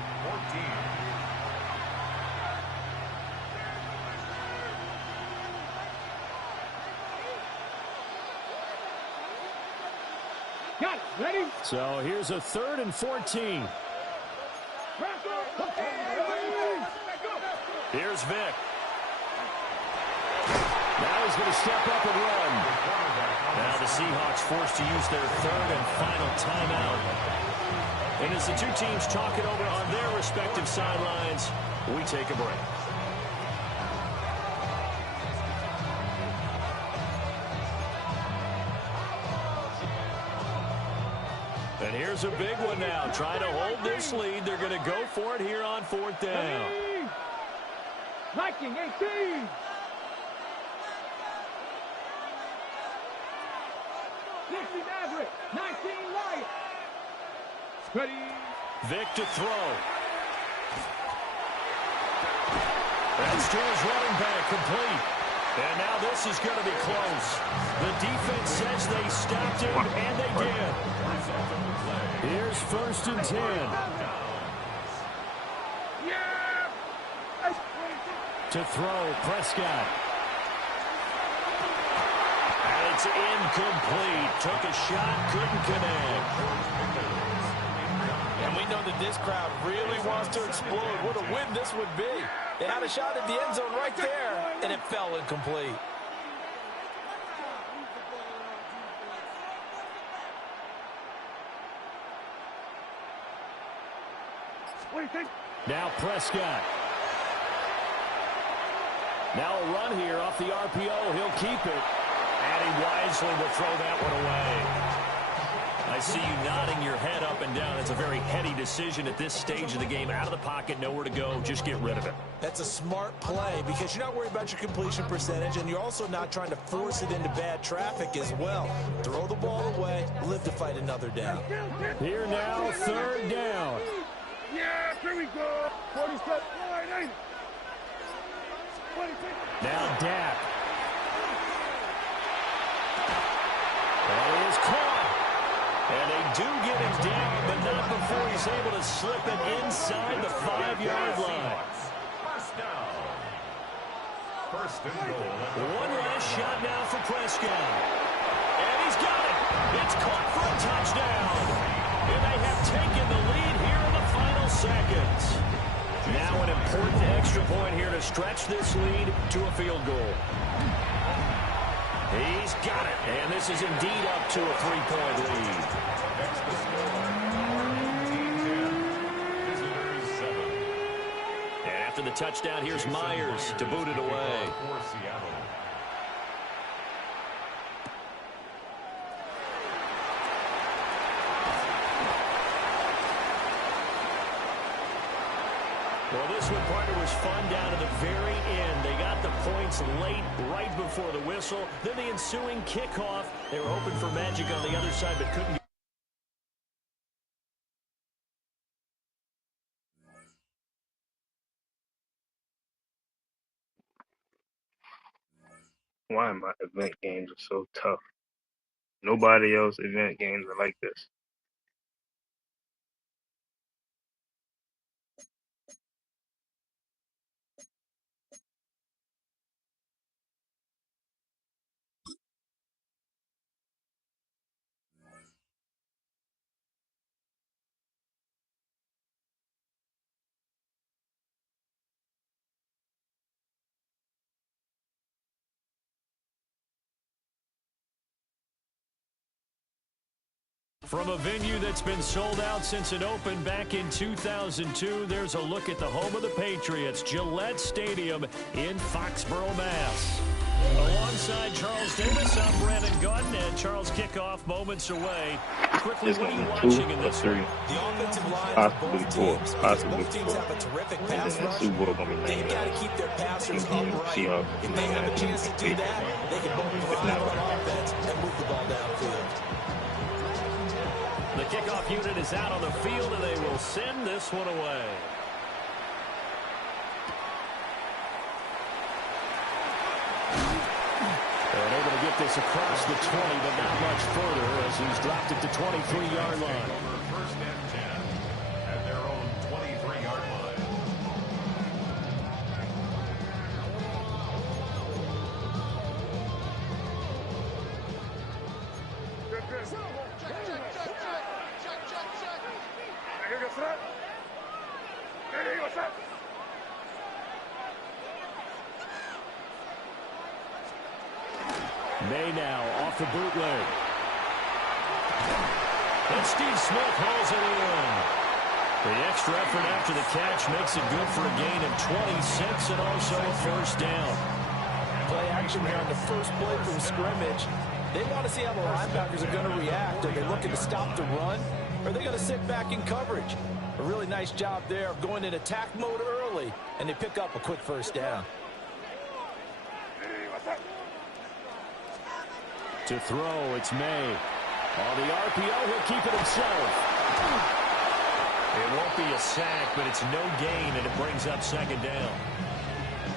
Got it. Ready? So here's a 3rd and 14. Here's Vic. Now he's going to step up and run. Now the Seahawks forced to use their 3rd and final timeout. And as the two teams talk it over on their respective sidelines, we take a break. And here's a big one now. Trying to hold this lead. They're going to go for it here on 4th down. Viking 18. 60 Maverick, 19 Light. Ready. Vic to throw. That's to his running back, complete. And now this is going to be close. The defense says they stopped him, and they did. Here's 1st and 10. To throw, Prescott. And it's incomplete. Took a shot, couldn't connect. And we know that this crowd really wants to explode. What a win this would be. They had a shot at the end zone right there, and it fell incomplete. Now Prescott. Now a run here off the RPO. He'll keep it. And he wisely will throw that one away. I see you nodding your head up and down. It's a very heady decision at this stage of the game. Out of the pocket, nowhere to go. Just get rid of it. That's a smart play because you're not worried about your completion percentage, and you're also not trying to force it into bad traffic as well. Throw the ball away, live to fight another down. Here now, 3rd down. Yeah, here we go. 47. Now Dak. And he is caught. And they do get him down, but not before he's able to slip it inside the 5-yard line. First and goal. One last shot now for Prescott. And he's got it. It's caught for a touchdown. And they have taken the lead here in the final seconds. Now an important extra point here to stretch this lead to a field goal. He's got it. And this is indeed up to a 3-point lead. And after the touchdown, here's Myers to boot it away. Well, this one, partner, was fun down to the very end. They got the points late, right before the whistle. Then the ensuing kickoff. They were hoping for magic on the other side, but couldn't. Why my event games are so tough? Nobody else event games are like this. From a venue that's been sold out since it opened back in 2002, there's a look at the home of the Patriots, Gillette Stadium in Foxborough, Mass. Alongside Charles Davis, I'm Brandon Gordon, and Charles, kickoff moments away. Quickly, what are you watching in this one? The offensive line Possibly of both four. teams, Possibly both teams four. have a terrific And pass then that rush. Super Bowl gonna be They've named got to after keep their passers the upright. Seahawks. If they have a chance to do that, they can both drive on offense and move the ball downfield. The kickoff unit is out on the field, and they will send this one away. And able to get this across the 20, but not much further as he's dropped it to 23-yard line. First and 10 at their own 23-yard line. May now off the bootleg. And Steve Smith hauls it in. The extra effort after the catch makes it good for a gain of 26 and also a first down. Play action here on the first play from scrimmage. They want to see how the linebackers are going to react. Are they looking to stop the run? Or are they going to sit back in coverage? A really nice job there of going in attack mode early, and they pick up a quick first down. To throw, it's May. On the RPO, he'll keep it himself. It won't be a sack, but it's no gain, and it brings up second down.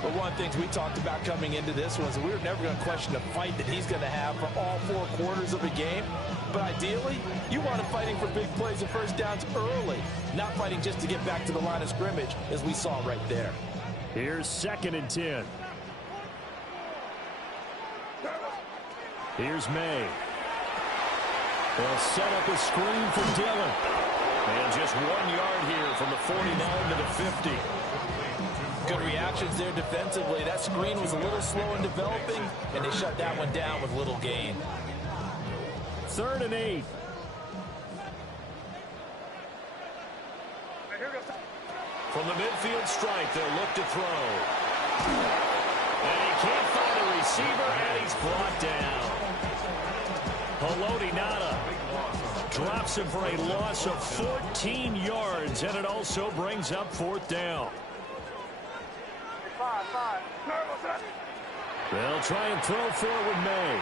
But one of the things we talked about coming into this was that we were never going to question the fight that he's going to have for all 4 quarters of a game. But ideally, you want him fighting for big plays and first downs early, not fighting just to get back to the line of scrimmage, as we saw right there. Here's 2nd and 10. Here's May. They'll set up a screen for Dillon. And just 1 yard here from the 49 to the 50. Good reactions there defensively. That screen was a little slow in developing, and they shut that one down with little gain. 3rd and 8. From the midfield stripe, they'll look to throw. And he can't find a receiver, and he's brought down. Haloti Ngata drops him for a loss of 14 yards, and it also brings up 4th down. They'll try and throw forward May.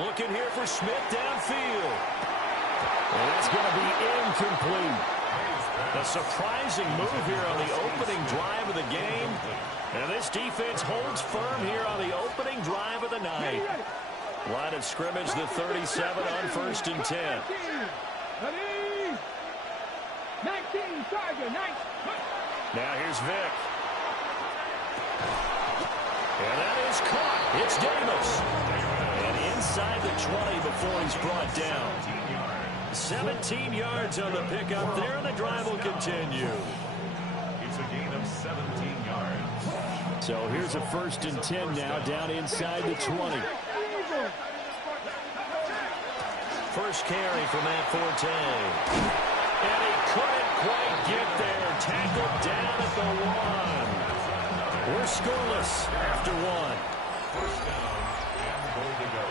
Looking here for Smith downfield. And that's going to be incomplete. A surprising move here on the opening drive of the game. And this defense holds firm here on the opening drive of the night. Line of scrimmage, the 37 on 1st and 10. 19, Tiger, 19. Now here's Vick. And that is caught. It's Davis. And inside the 20 before he's brought down. 17 yards on the pickup there, and the drive will continue. It's a gain of 17 yards. So here's a 1st and 10 now, down inside the 20. First carry for Matt Forte. And he couldn't quite get there. Tackled down at the 1. We're scoreless after 1. First down and goal to go.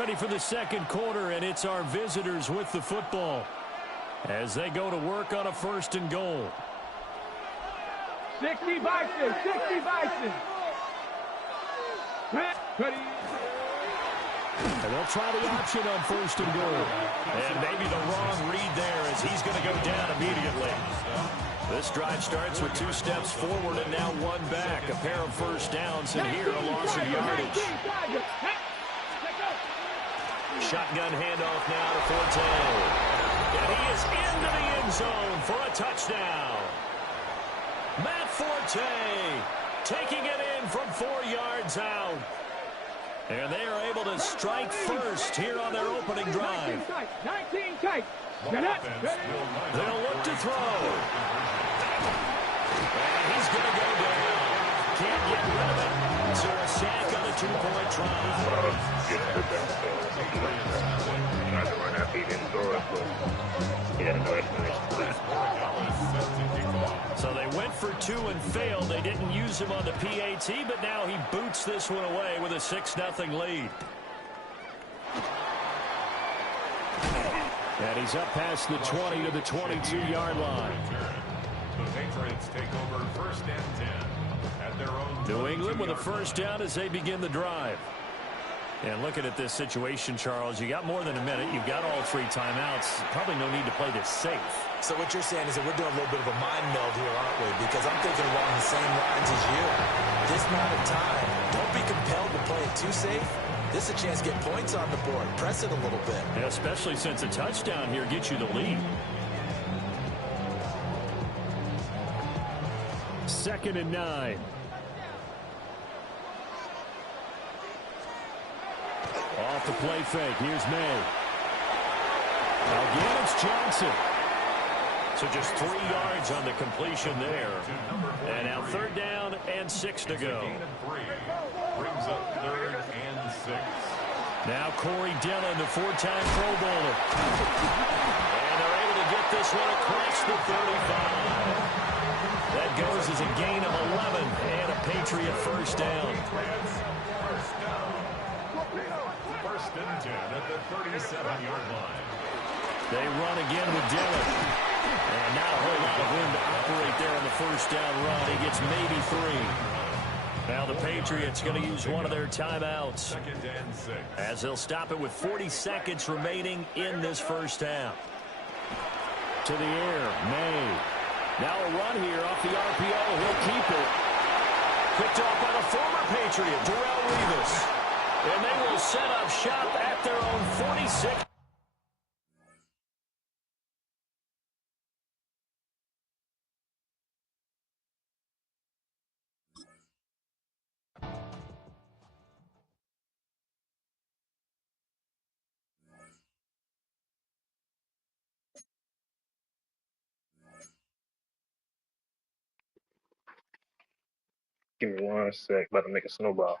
Ready for the second quarter, and it's our visitors with the football as they go to work on a 1st and goal. 60 Bison, 60 Bison. And they'll try the option on 1st and goal. And maybe the wrong read there as he's going to go down immediately. This drive starts with 2 steps forward and now 1 back. A pair of first downs, and here a loss of yardage. Shotgun handoff now to Forte. And he is into the end zone for a touchdown. Matt Forte taking it in from 4 yards out. And they are able to strike first here on their opening drive. 19 tight. They'll look to throw. And he's going to go down. Can't get rid of it. So a sack on a 2-point try. Not to run out, he didn't throw it, but he had no explanation for that. So they went for 2 and failed. They didn't use him on the PAT, but now he boots this one away with a 6-0 lead. And he's up past the 20 to the 22-yard line. The Patriots take over 1st and 10 at their own. New England with a first down as they begin the drive. And looking at this situation, Charles, you got more than a minute. You've got all 3 timeouts. Probably no need to play this safe. So what you're saying is that we're doing a little bit of a mind meld here, aren't we? Because I'm thinking along the same lines as you. This amount of time, don't be compelled to play it too safe. This is a chance to get points on the board. Press it a little bit. Yeah, especially since a touchdown here gets you the lead. 2nd and 9. Off the play fake. Here's May. Again, it's Johnson. So just 3 yards on the completion there. And now 3rd down and 6 to go. Brings up 3rd and 6. Now Corey Dillon, the 4-time Pro Bowler. And they're able to get this one across the 35. That goes as a gain of 11 and a Patriot first down. First and 10 at the 37-yard line. They run again with Dillon. And not a whole lot of room to operate there on the first down run. He gets maybe 3. Now the Patriots going to use one of their timeouts. 2nd and 6. As they'll stop it with 40 seconds remaining in this first half. To the air, May. Now a run here off the RPO. He'll keep it. Picked off by the former Patriot, Darrelle Revis. And they will set up shop at their own 46. Give me 1 sec, about to make a snowball.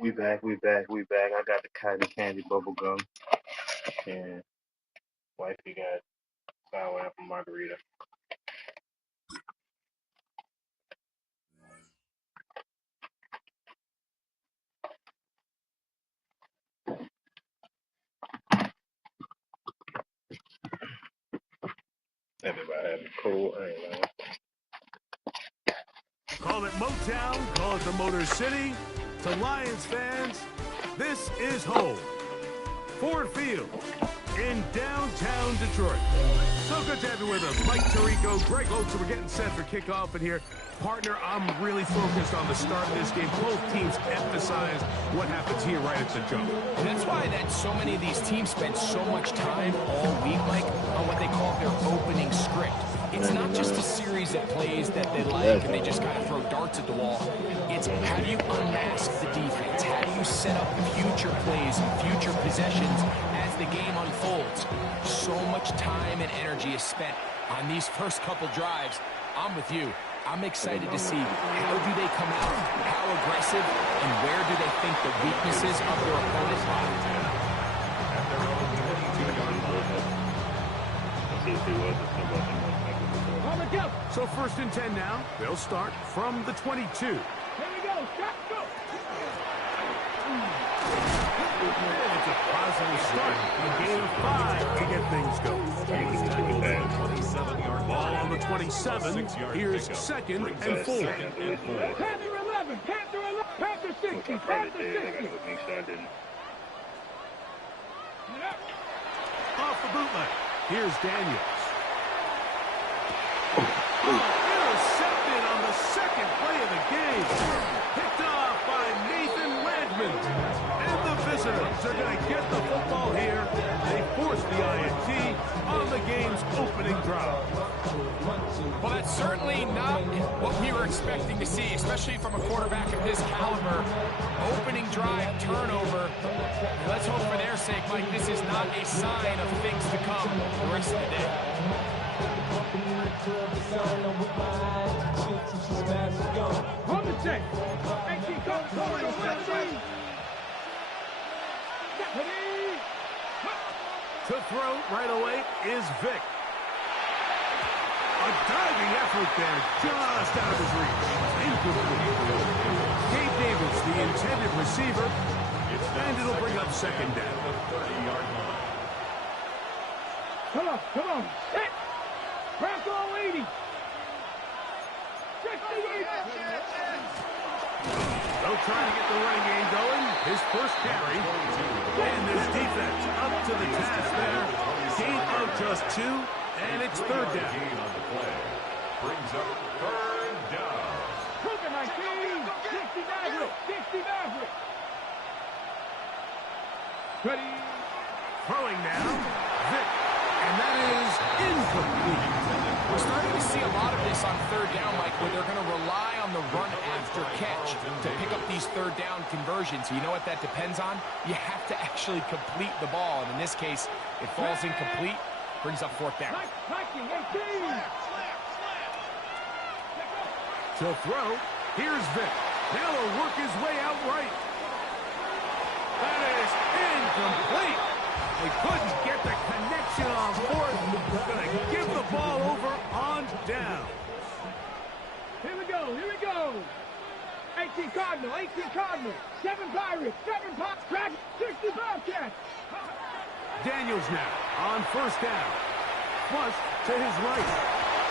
We back. I got the cotton candy bubble gum, and wifey got sour apple margarita. Everybody having cold. I ain't lying. Call it Motown, call it the Motor City. To Lions fans, this is home. Ford Field in downtown Detroit. So good to have you with us. Mike Tirico, Greg Oates, we're getting set for kickoff in here. Partner, I'm really focused on the start of this game. Both teams emphasize what happens here right at the jump. And that's why that so many of these teams spend so much time all week, Mike, on what they call their opening script. It's not just a series of plays that they like and they just kind of throw darts at the wall. It's how do you unmask the defense? How do you set up future plays and future possessions as the game unfolds? So much time and energy is spent on these first couple drives. I'm with you. I'm excited to see how do they come out, how aggressive, and where do they think the weaknesses of their opponents lie. On the go. So 1st and 10 now. They'll start from the 22. Here we go. Shot, go. It's a positive start. A gain of 5 to get things going. Ball on the 27. Here's 2nd and 4. Panther 11. Panther 11. Panther 60. Panther 60. Off the bootleg. Here's Daniels. Intercepted on the 2nd play of the game. Picked off by Nathan Landman. And the visitors are going to get the football here. They force the INT on the game's opening drive. Well, that's certainly not what we were expecting to see, especially from a quarterback of his caliber. Opening drive, turnover. Let's hope for their sake, Mike, this is not a sign of things to come the rest of the day. On the check. 18 comes forward. To throw right away is Vic. A diving effort there, just out of his reach. Incomplete. Gabe Davis, the intended receiver, and it'll bring up 2nd down. Come on. Hit. Bronco 80. 68. They'll try to get the running game going. His first carry. And this defense up to the task there. Gain of just 2, and it's 3rd down. Brings up 3rd down. Cooker 19. 60 Maverick. 60 Maverick. Ready. Throwing now. Vic. And that is incomplete. We're starting to see a lot of this on 3rd down, Mike, where they're going to rely on the run after catch to pick up these 3rd down conversions. You know what that depends on? You have to actually complete the ball. And in this case, it falls incomplete, brings up 4th down. To throw, here's Vic. Now he'll work his way out right. That is incomplete. They couldn't get the connection on 4th. Going to give the ball over on down. Here we go. 18 Cardinal. 7 Pirates. 7 Pirates. 60 Bobcats. Daniels now on 1st down. Flush to his right.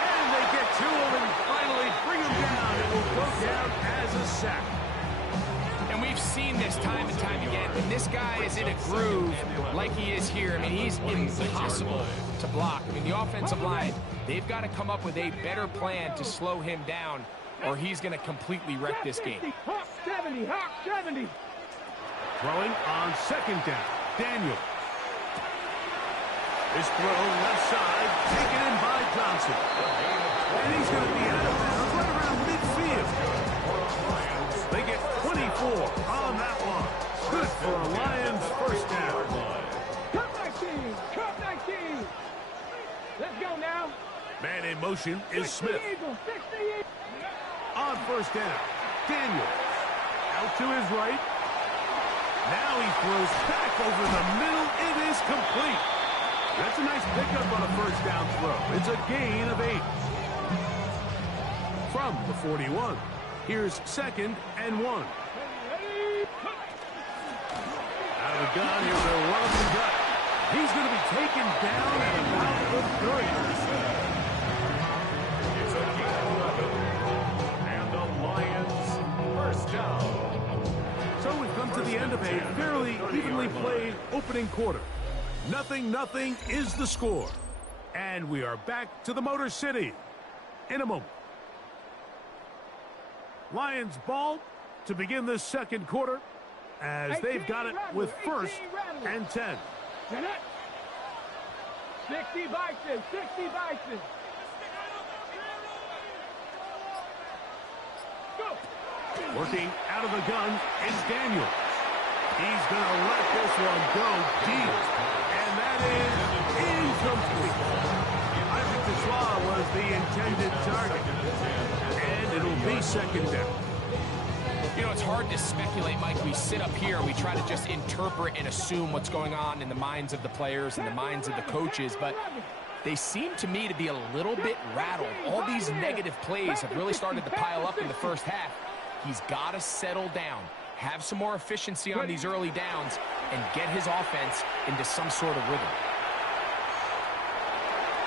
And they get to him and finally bring him down. It will go down as a sack. And we've seen this time and time again. When this guy is in a groove like he is here, I mean, he's impossible to block. I mean, the offensive line, they've got to come up with a better plan to slow him down, or he's going to completely wreck this game. Hawk 70. Throwing on 2nd down. Daniel. His throw left side, taken in by Johnson. And he's going to be out of bounds right around midfield. They get 24 on that one. Good for a Lions 1st down. Cup 19. Let's go now. Man in motion is 60 Smith. Eagles. 60 Eagles. On 1st down, Daniel. Out to his right. Now he throws back over the middle. It is complete. That's a nice pickup on a first down throw. It's a gain of 8. From the 41, here's 2nd and 1. Out of the gun, here's a run up the gut. He's going to be taken down at about the 30. It's a gain of 11. And the Lions first down. So we've come to the end of a fairly evenly played opening quarter. 0-0 is the score. And we are back to the Motor City in a moment. Lions ball to begin this second quarter as they've got it with 1st and 10. 60 Bison, 60 Bison. Go. Working out of the gun is Daniel. He's going to let this one go deep. And that is incomplete. I think Deshaun was the intended target. And it'll be 2nd down. You know, it's hard to speculate, Mike. We sit up here and we try to just interpret and assume what's going on in the minds of the players and the minds of the coaches, but they seem to me to be a little bit rattled. All these negative plays have really started to pile up in the first half. He's got to settle down, have some more efficiency on these early downs, and get his offense into some sort of rhythm.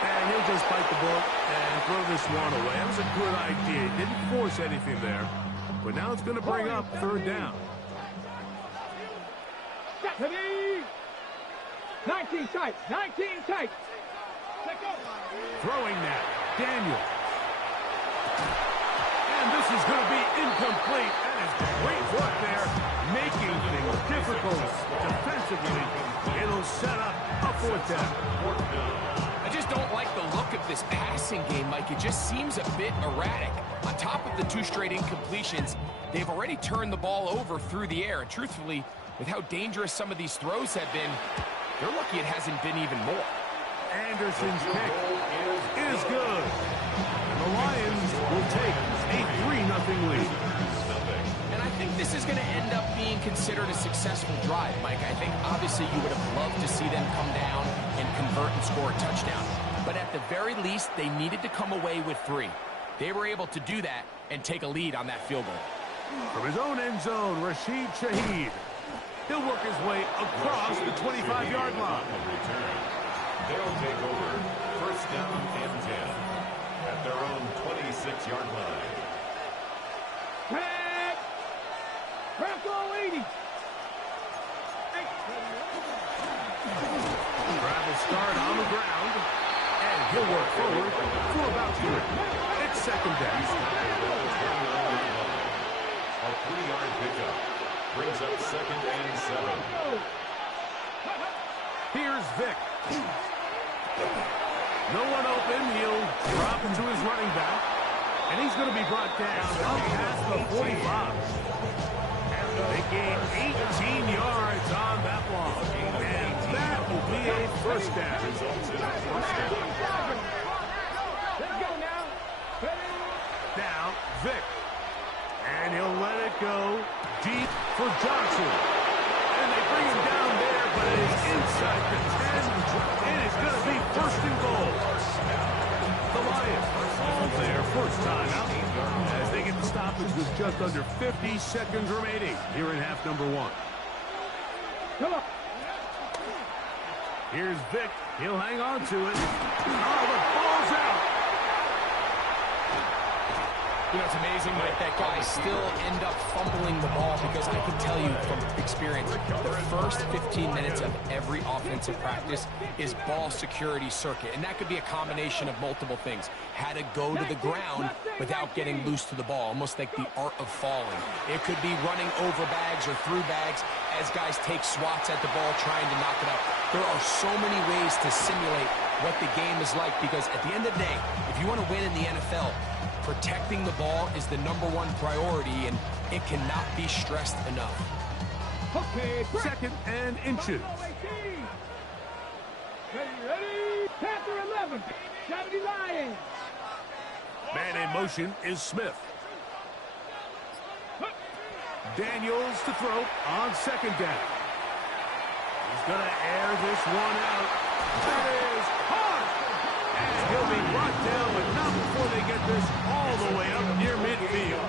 And he'll just bite the bullet and throw this one away. That was a good idea. He didn't force anything there. But now it's going to bring up 3rd down. 19 tight, 19 tight. Throwing now, Daniel. And this is going to be incomplete. That is great work there, making things difficult defensively. It'll set up a 4th down. I just don't like the look of this passing game, Mike. It just seems a bit erratic. On top of the 2 straight incompletions, they've already turned the ball over through the air. And truthfully, with how dangerous some of these throws have been, they're lucky it hasn't been even more. Anderson's pick is good. And the Lions will take a 3-0 lead. And I think this is going to end up being considered a successful drive, Mike. I think obviously you would have loved to see them come down and convert and score a touchdown. But at the very least, they needed to come away with 3. They were able to do that and take a lead on that field goal. From his own end zone, Rashid Shaheed. He'll work his way across the 25-yard line. They'll take over 1st down and 10 at their own 26-yard line. Bronco 80. Travel start on the ground. And he'll work forward for about 3. It's 2nd down. A 3-yard pickup brings up 2nd and 7. Here's Vic. No one open. He'll drop into his running back. And he's going to be brought down up past the 45. They gain 18 yards on that one. And that will be a 1st down. Let's go now. Now, Vic. And he'll let it go deep for Johnson. And they bring him down there, but it is inside the 10. It is going to be 1st and goal. The Lions on their first time out as they get the stoppage with just under 50 seconds remaining here in half number 1. Come on. Here's Vic. He'll hang on to it. Oh, the ball's out. You know, it's amazing, Mike, that guys still end up fumbling the ball because I can tell you from experience, the first 15 minutes of every offensive practice is ball security circuit. And that could be a combination of multiple things. How to go to the ground without getting loose to the ball, almost like the art of falling. It could be running over bags or through bags as guys take swats at the ball trying to knock it out. There are so many ways to simulate what the game is like because at the end of the day, if you want to win in the NFL, protecting the ball is the #1 priority, and it cannot be stressed enough. Okay, 2nd and inches. Ready? Panther 11. 70 Lions. Man in motion is Smith. Daniels to throw on second down. He's going to air this one out. That is hard. And he'll be brought down, but not before they get this all the way up near midfield.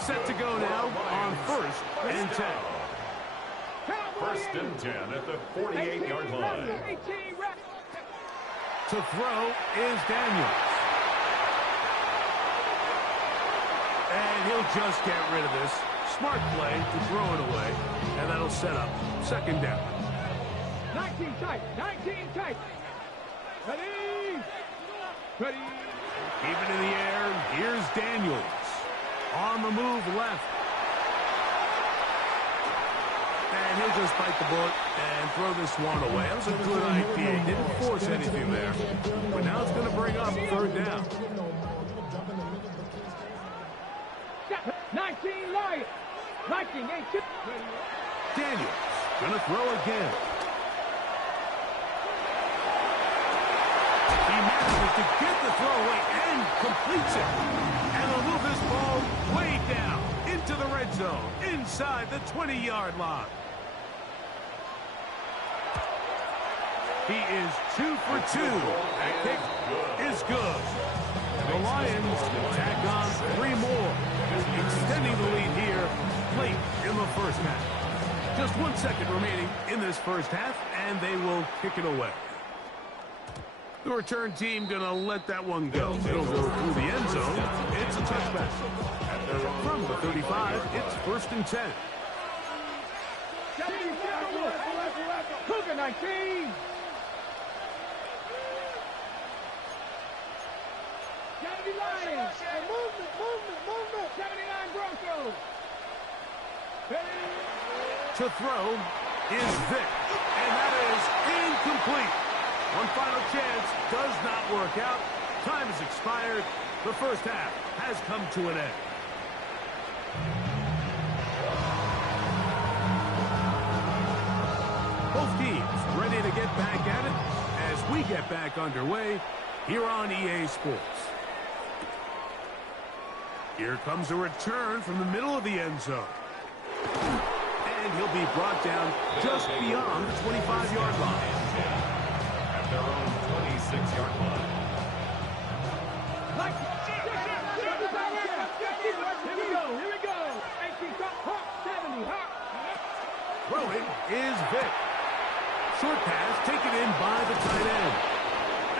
Set to go now on 1st and 10. 1st and 10 at the 48-yard line. To throw is Daniels. And he'll just get rid of this. Smart play to throw it away. And that'll set up 2nd down. 19 tight. 19 tight. Ready. Ready. Keep it in the air. Here's Daniels. On the move left. And he'll just bite the bullet and throw this one away. That was a good idea. He didn't force anything there. But now it's going to bring up 3rd down. 19 Lions. 19 8. Daniels going to throw again. He manages to get the throw away and completes it. And they'll move this ball way down into the red zone, inside the 20-yard line. He is 2 for 2. That kick is good. The Lions tack on 3 more, extending the lead here late in the 1st half. Just 1 second remaining in this 1st half, and they will kick it away. The return team going to let that one go. It'll go through the end zone. It's a touchback. From the 35, it's 1st and 10. Cougar 19. Lions. Movement. 79 Broncos. To throw is Vic, and that is incomplete. One final chance does not work out. Time has expired. The 1st half has come to an end. Both teams ready to get back at it as we get back underway here on EA Sports. Here comes a return from the middle of the end zone. And he'll be brought down just beyond the 25-yard line. At their own 26-yard line. Here we go. 70. Throwing is Vic. Short pass taken in by the tight end.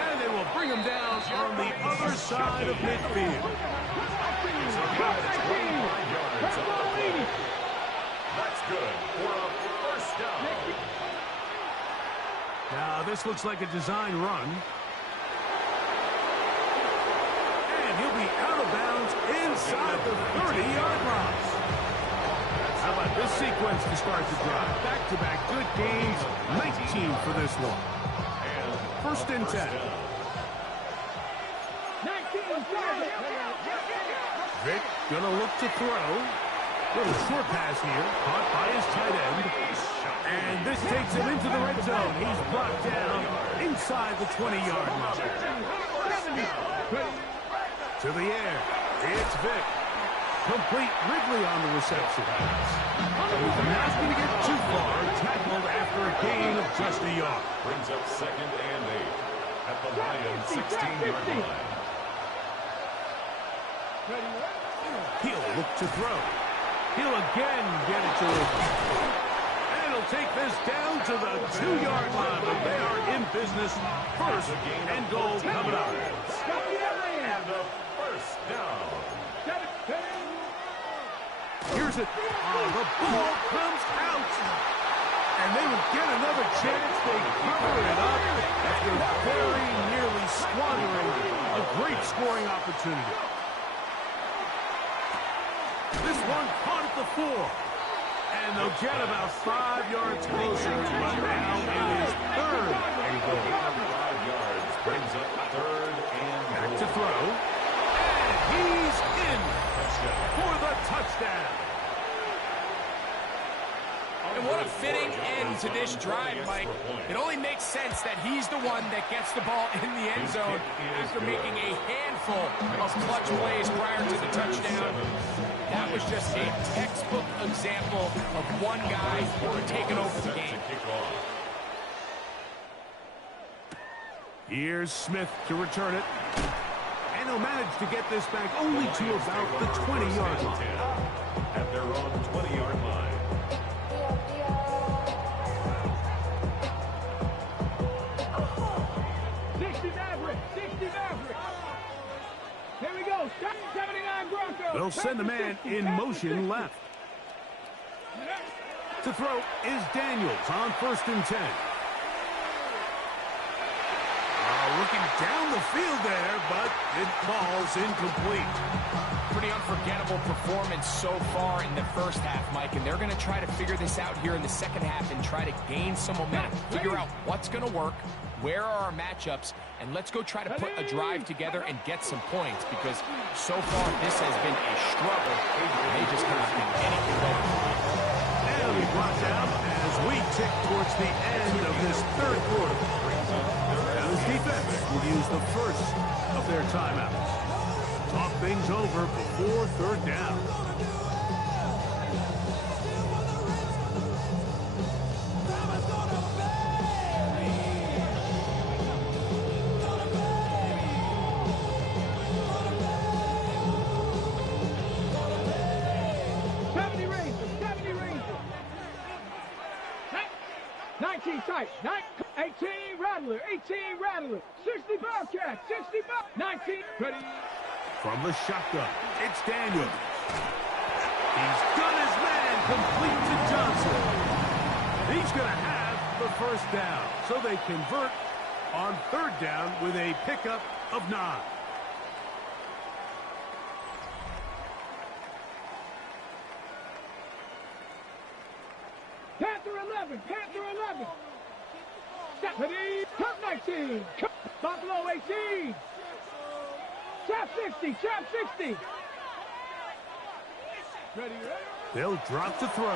And they will bring him down on the other side of midfield. That's good for a 1st down. Now this looks like a design run. And he'll be out of bounds inside the 30-yard line. How about this sequence to start the drive? Back-to-back good gains. 19 for this one. 1st and 10. Vic gonna look to throw. Little short pass here, caught by his tight end. And this takes him into the red zone. He's brought down inside the 20-yard line. To the air, it's Vic. Complete Ridley on the reception. He's not going to get too far. Tackled after a gain of just a yard. Brings up 2nd and 8 at the Lions' 16-yard line. He'll look to throw. He'll again get it to him. And he'll take this down to the 2-yard line. But they are in business. 1st and goal coming up. And a 1st down. Here's it. Oh, the ball comes out. And they would get another chance. They cover it up after very nearly squandering a great scoring opportunity. This one caught at the 4. And they'll get about 5 yards closer. But now it is 3rd and goal. 5 yards brings up 3rd and goal. Back to throw. And he's in for the touchdown. And what a fitting end to this drive, Mike. It only makes sense that he's the one that gets the ball in the end zone after making a handful of clutch plays prior to the touchdown. That was just a textbook example of one guy taking over the game. Here's Smith to return it. And he'll manage to get this back only to about the 20-yard line. At their own 20-yard line. 60 Maverick. 60 Maverick. Here we go. 79 Broncos. They'll send a man in motion left. To throw is Daniels on 1st and 10. Looking down the field there, but it falls incomplete. Pretty unforgettable performance so far in the first half, Mike, and they're going to try to figure this out here in the second half and try to gain some momentum, figure out what's going to work, where are our matchups, and let's go try to put a drive together and get some points, because so far this has been a struggle, and they just cannot do anything better. And we brought down as we tick towards the end of this third quarter. Now this defense will use the first of their timeouts. Talk things over before third down. Tight. 18 Rattler. 18 Rattler. 60 Bobcat. 60 Bob. 19. Ready. From the shotgun, it's Daniels. He's done his man complete to Johnson. He's going to have the first down. So they convert on third down with a pickup of 9. Panther 11. Panther 11. Stephanie, Cup 19, Cup, Buffalo 18, Chap 60, Chap 60. Ready. They'll drop to throw. A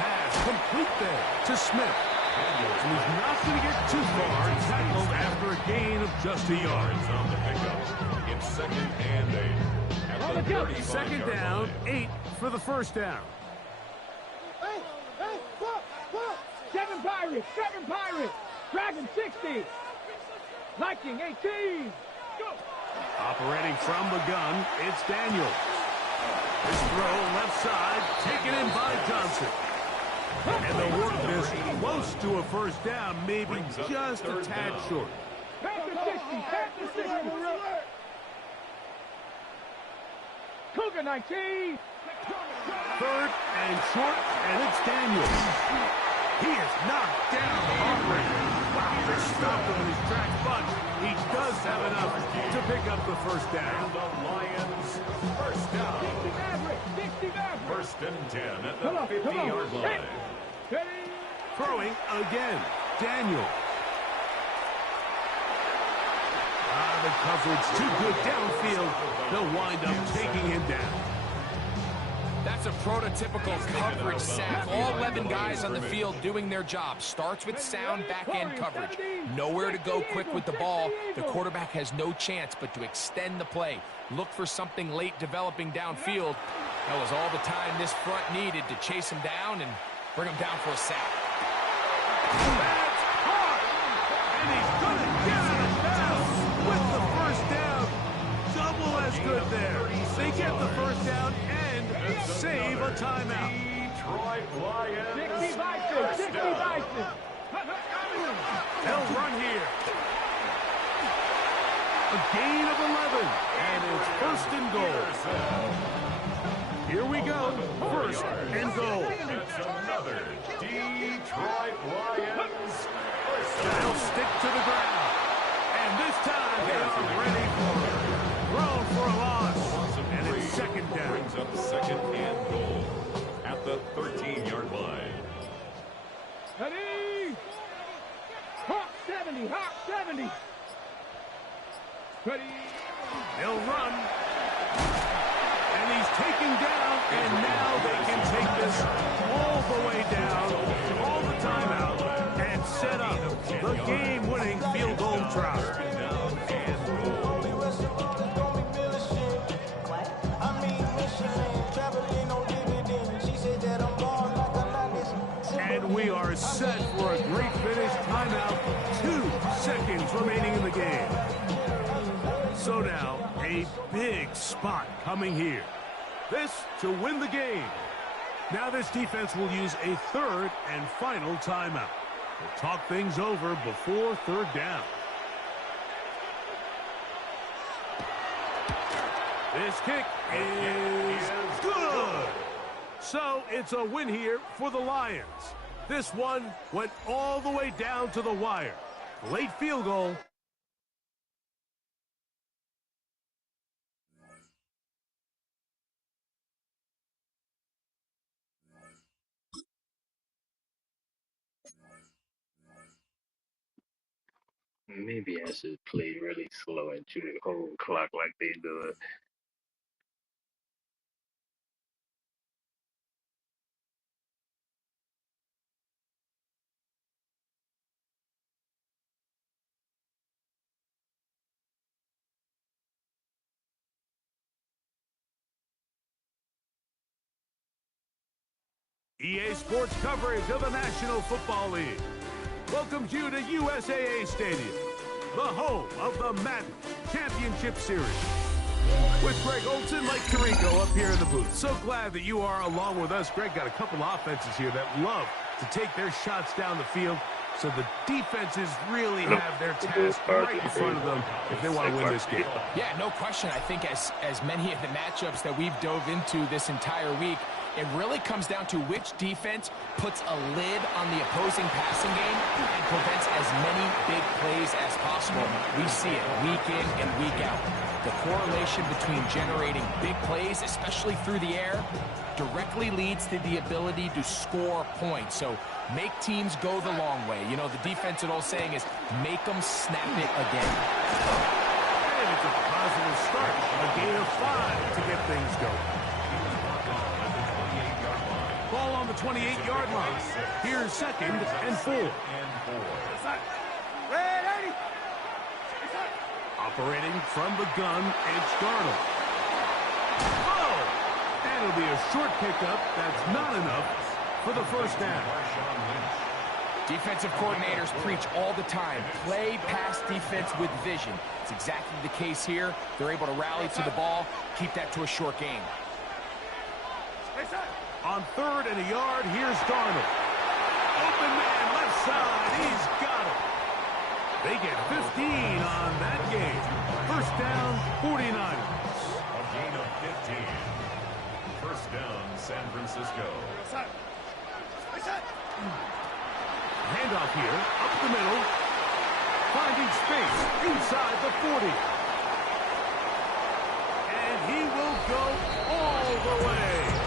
pass complete there to Smith. And he's not going to get too far, tackled after a gain of just a yard. On the pickup. It's 2nd and 8. At the 2nd down, 8 for the first down. 7 Pirates, 7 Pirates. Dragon 60. Viking 18. Go. Operating from the gun, it's Daniels. This throw left side, taken in by Johnson. And they'll work this close to a first down, maybe just a tad short. Panther 60, Panther 60. Cougar 19. 3rd and short, and it's Daniels. He is knocked down hard. Wow, they stopped him in his tracks, but he does have enough to pick up the first down. The Lions, first down. 60 Maverick, 60 Maverick. 1st and 10 at the 50-yard line. Ready. Throwing again, Daniel. The coverage too good downfield. They'll wind up taking him down. That's a prototypical coverage sack. All 11 guys on the field doing their job. Starts with sound back-end coverage. Nowhere to go quick with the ball. The quarterback has no chance but to extend the play. Look for something late developing downfield. That was all the time this front needed to chase him down and bring him down for a sack. That's hard! And he's going to get it down with the first down. Double as good there. They get the first down and save a timeout. Detroit Lions, 60 Bison, 60 Bison. They'll run here. A gain of 11, and it's 1st and goal. Here we go, 1st and goal. It's another Detroit Lions first down. They'll stick to the ground, and this time they are ready for it. Thrown for a loss, and it's 2nd down. Brings up 2nd and goal at the 13-yard line. Ready. Hawk 70, Hawk 70. Ready. They'll run. And he's taken down, and now they can take this all the way down, all the time out, and set up the game-winning field goal try. set for a great finish. Timeout. 2 seconds remaining in the game. So now, a big spot coming here. This to win the game. Now this defense will use a third and final timeout. We'll talk things over before third down. This kick is good. So it's a win here for the Lions. This one went all the way down to the wire. Late field goal. Maybe I should play really slow and chew the whole clock like they do it. EA Sports coverage of the National Football League welcomes you to USAA Stadium, the home of the Madden Championship Series. With Greg Olson, Mike Tirico up here in the booth. So glad that you are along with us. Greg got a couple offenses here that love to take their shots down the field, so the defenses really have their task right in front of them if they want to win this game. Yeah, no question. I think as many of the matchups that we've dove into this entire week, it really comes down to which defense puts a lid on the opposing passing game and prevents as many big plays as possible. We see it week in and week out. The correlation between generating big plays, especially through the air, directly leads to the ability to score points. So make teams go the long way. You know, the defensive old saying is make them snap it again. And it's a positive start. A gain of 5 to get things going. Ball on the 28-yard line. Here's 2nd and 4. Operating from the gun, it's Darnold. Oh! And it'll be a short pickup. That's not enough for the first down. Defensive coordinators preach all the time, play pass defense with vision. It's exactly the case here. They're able to rally to the ball, keep that to a short game. On 3rd and a yard, here's Darnold. Open man, left side, he's got it. They get 15 on that game. First down, 49ers. A gain of 15. First down, San Francisco. Handoff here, up the middle. Finding space inside the 40. And he will go all the way.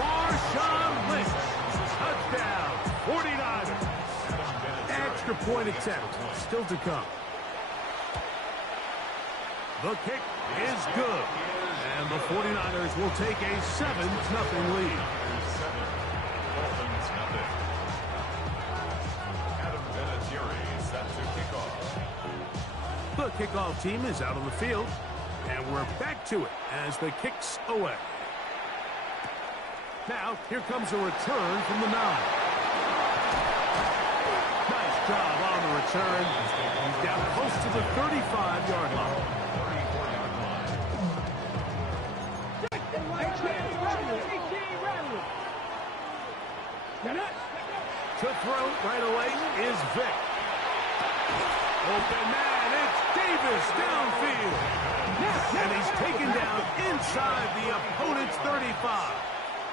Marshawn Lynch, touchdown, 49ers. Extra point attempt, still to come. The kick is good, and the 49ers will take a 7-0 lead. 7-0. Adam Vinatieri set to kick off. The kickoff team is out on the field, and we're back to it as the kick's away. Now, here comes a return from the 9. Nice job on the return. He's down close to the 35-yard line. 34-yard line. To throw right away is Vic. Open man, it's Davis downfield. And he's taken down inside the opponent's 35.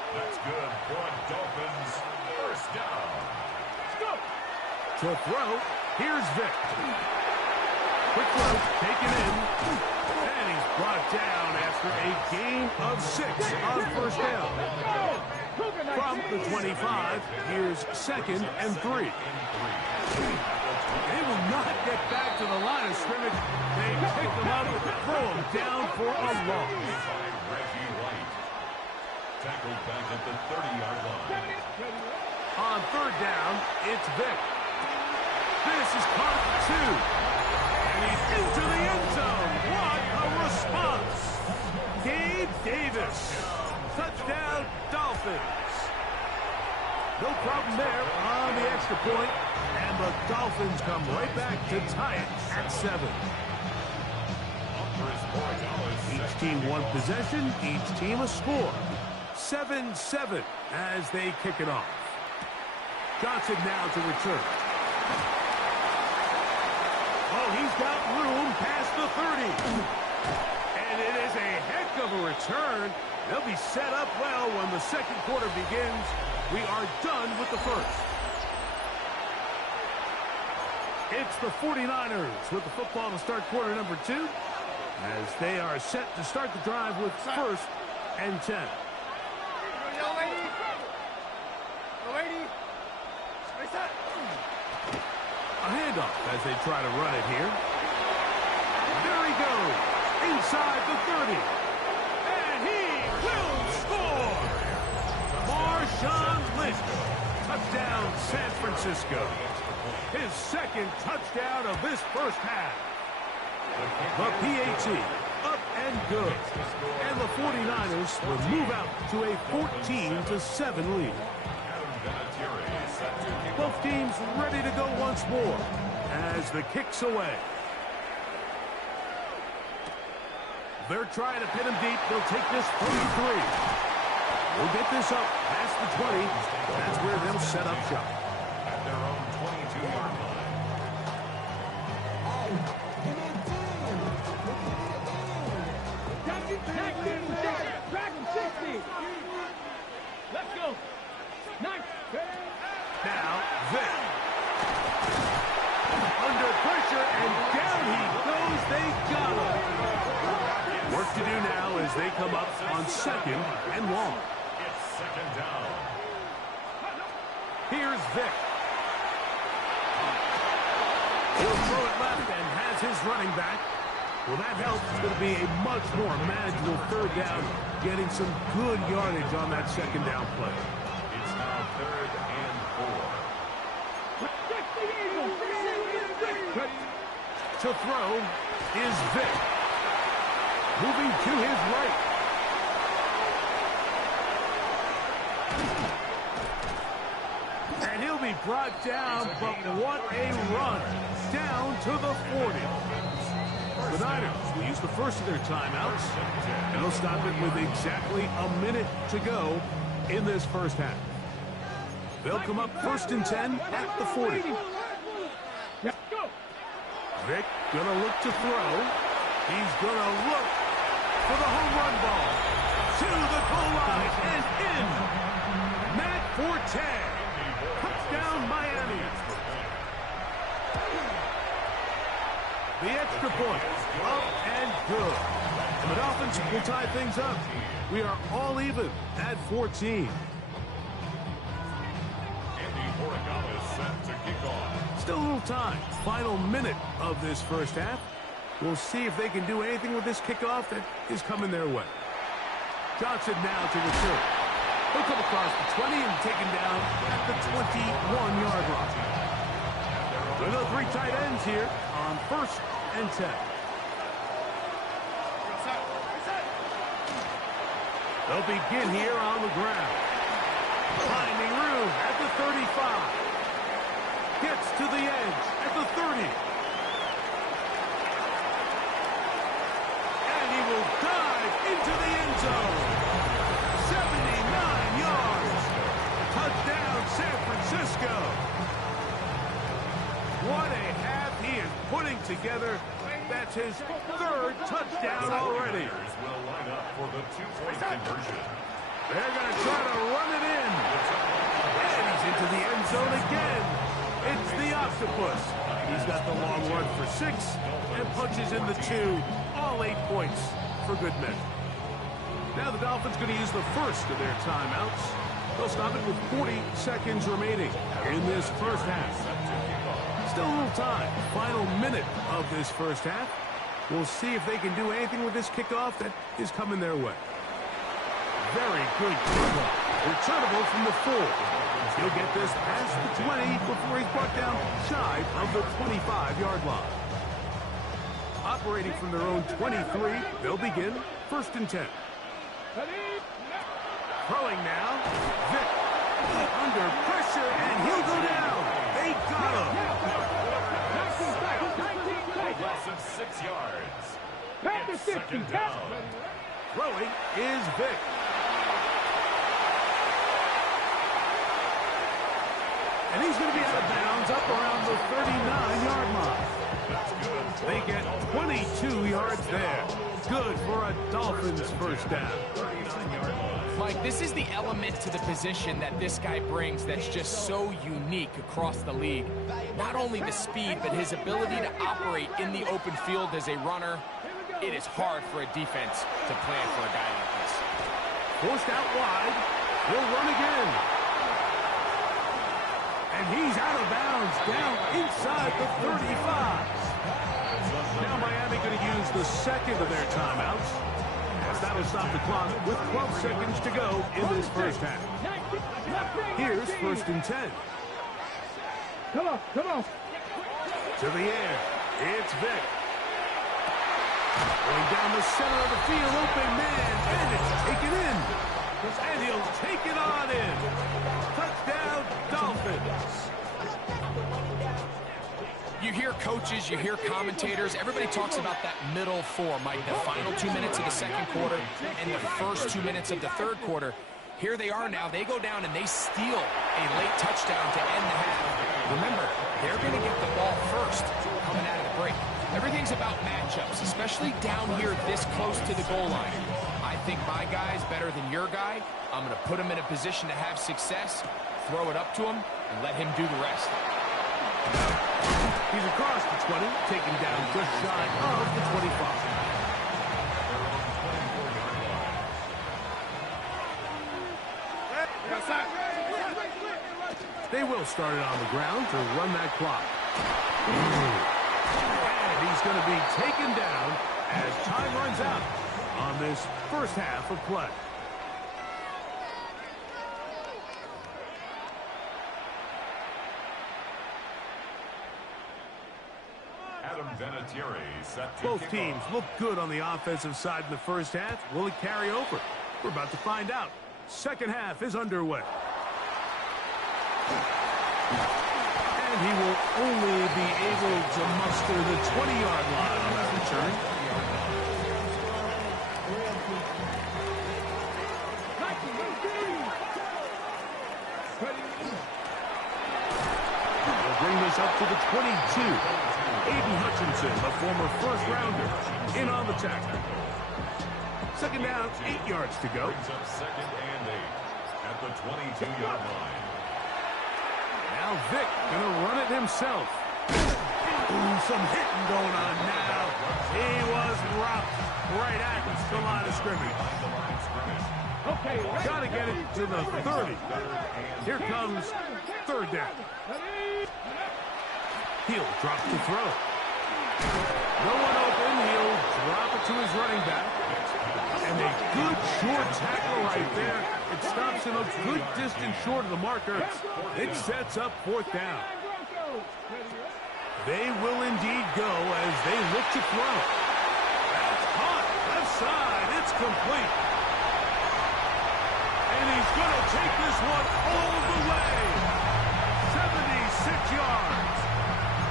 That's good for a Dolphins first down. To throw, here's Vic. Quick throw, taken in. And he's brought down after a gain of 6 on first down. From the 25, here's 2nd and 3. They will not get back to the line of scrimmage. They pick them up, throw them down for a loss. Tackled back at the 30-yard line. On 3rd down, it's Vic. This is caught at 2. And he's into the end zone. What a response. Gabe Davis. Touchdown, Dolphins. No problem there on the extra extra point, and the Dolphins come right back to tie it at 7. Each team one possession, each team a score. 7-7 as they kick it off. Johnson now to return. Oh, he's got room past the 30. And it is a heck of a return. They'll be set up well when the second quarter begins. We are done with the first. It's the 49ers with the football to start quarter number 2, as they are set to start the drive with 1st and 10. A handoff as they try to run it here. There he goes, inside the 30. And he will score! Marshawn Lynch, touchdown San Francisco. His second touchdown of this first half. The PAT, up and good. And the 49ers will move out to a 14-7 lead. Both teams ready to go once more as the kick's away. They're trying to pin him deep. They'll take this from 3. We'll get this up past the 20. That's where they'll set up shop. At their own 22-yard line. Drag him 60. Let's go. Nice. Now, Vic. Under pressure, and down he goes. They got him. Work to do now as they come up on 2nd and long. It's 2nd down. Here's Vic. He'll throw it left and has his running back. Well, that helps. It's going to be a much more manageable 3rd down, getting some good yardage on that 2nd down play. It's now 3rd and 4. To throw is Vic. Moving to his right. And he'll be brought down, but what a run. Down to the 40. The Niners will use the first of their timeouts, and they'll stop it with exactly a minute to go in this first half. They'll come up 1st and 10 at the 40. Vic gonna look to throw. He's gonna look for the home run ball. To the goal line and in. Matt Forte. Touchdown Miami. The extra point, up and good. And the Dolphins will tie things up. We are all even at 14. Andy Horigala is set to kick off. Still a little time. Final minute of this first half. We'll see if they can do anything with this kickoff that is coming their way. Johnson now to return. He'll come across the 20 and taken down at the 21-yard line. There are 3 tight ends here on 1st and 10. They'll begin here on the ground. Finding room at the 35. Gets to the edge at the 30. And he will dive into the end zone. 79 yards. Touchdown San Francisco. What a half he is putting together. That's his 3rd touchdown already. Will line up for the 2-point conversion. They're going to try to run it in. And he's into the end zone again. It's the octopus. He's got the long run for 6 and punches in the 2. All 8 points for good measure. Now the Dolphins going to use the first of their timeouts. They'll stop it with 40 seconds remaining in this first half. Still a little time. Final minute of this first half. We'll see if they can do anything with this kickoff that is coming their way. Very good kickoff. Returnable from the 4. He'll get this past the 20 before he's brought down shy of the 25-yard line. Operating from their own 23, they'll begin 1st and 10. Throwing now. Vic under pressure, and he'll go down. He got him. Loss of 6 yards. Pass It's the 50. second down. Throwing is Vic. And he's going to be out of bounds up around the 39-yard line. They get 22 yards there. Good for a Dolphins first down. Mike, this is the element to the position that this guy brings that's just so unique across the league. Not only the speed, but his ability to operate in the open field as a runner. It is hard for a defense to plan for a guy like this. Forced out wide. He'll run again. And he's out of bounds down inside the 35. Now Miami going to use the second of their timeouts, as that'll stop the clock with 12 seconds to go in this first half. Here's 1st and 10. Come on, come on. To the air, it's Vic. Going down the center of the field, open man, and it's taken in. And he'll take it on in. Touchdown, Dolphins. You hear coaches, you hear commentators, everybody talks about that middle four, Mike, the final 2 minutes of the second quarter and the first 2 minutes of the third quarter. Here they are now. They go down and they steal a late touchdown to end the half. Remember, they're going to get the ball first coming out of the break. Everything's about matchups, especially down here this close to the goal line. I think my guy's better than your guy. I'm going to put him in a position to have success, throw it up to him, and let him do the rest. He's across the 20, taken down just shy of the 25. They will start it on the ground to run that clock. And he's going to be taken down as time runs out on this first half of play. Both teams look good on the offensive side in the first half. Will it carry over? We're about to find out. Second half is underway. And he will only be able to muster the 20-yard line on that return. They'll bring this up to the 22. Aiden Hutchinson, the former first-rounder, in on the tackle. Second down, 8 yards to go. Brings up second and 8 at the 22-yard line. Now Vic going to run it himself. Ooh, some hitting going on now. He was rocked right at the line of scrimmage. Okay, Got to get it to the 30. Here comes third down. He'll drop to throw. No one open. He'll drop it to his running back. And a good short tackle right there. It stops him a good distance short of the marker. It sets up fourth down. They will indeed go as they look to throw. That's caught. Left side. It's complete. And he's going to take this one all the way. 76 yards.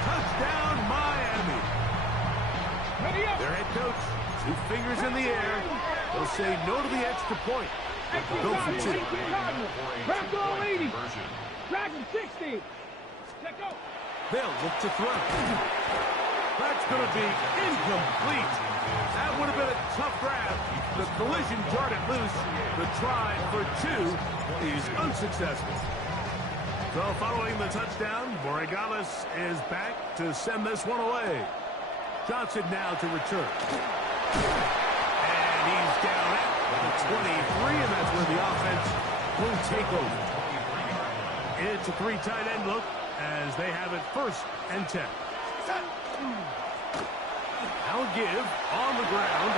Touchdown, Miami. Their head coach, 2 fingers in the air. They'll say no to the extra point. Go for 2. Grab goal 80. Dragon 60. Let go. They'll look to throw. That's going to be incomplete. That would have been a tough grab. The collision darted loose. The try for 2 is unsuccessful. So following the touchdown, Borregales is back to send this one away. Johnson now to return. And he's down at the 23, and that's where the offense will take over. It's a 3 tight end look as they have it 1st and 10. Now give on the ground.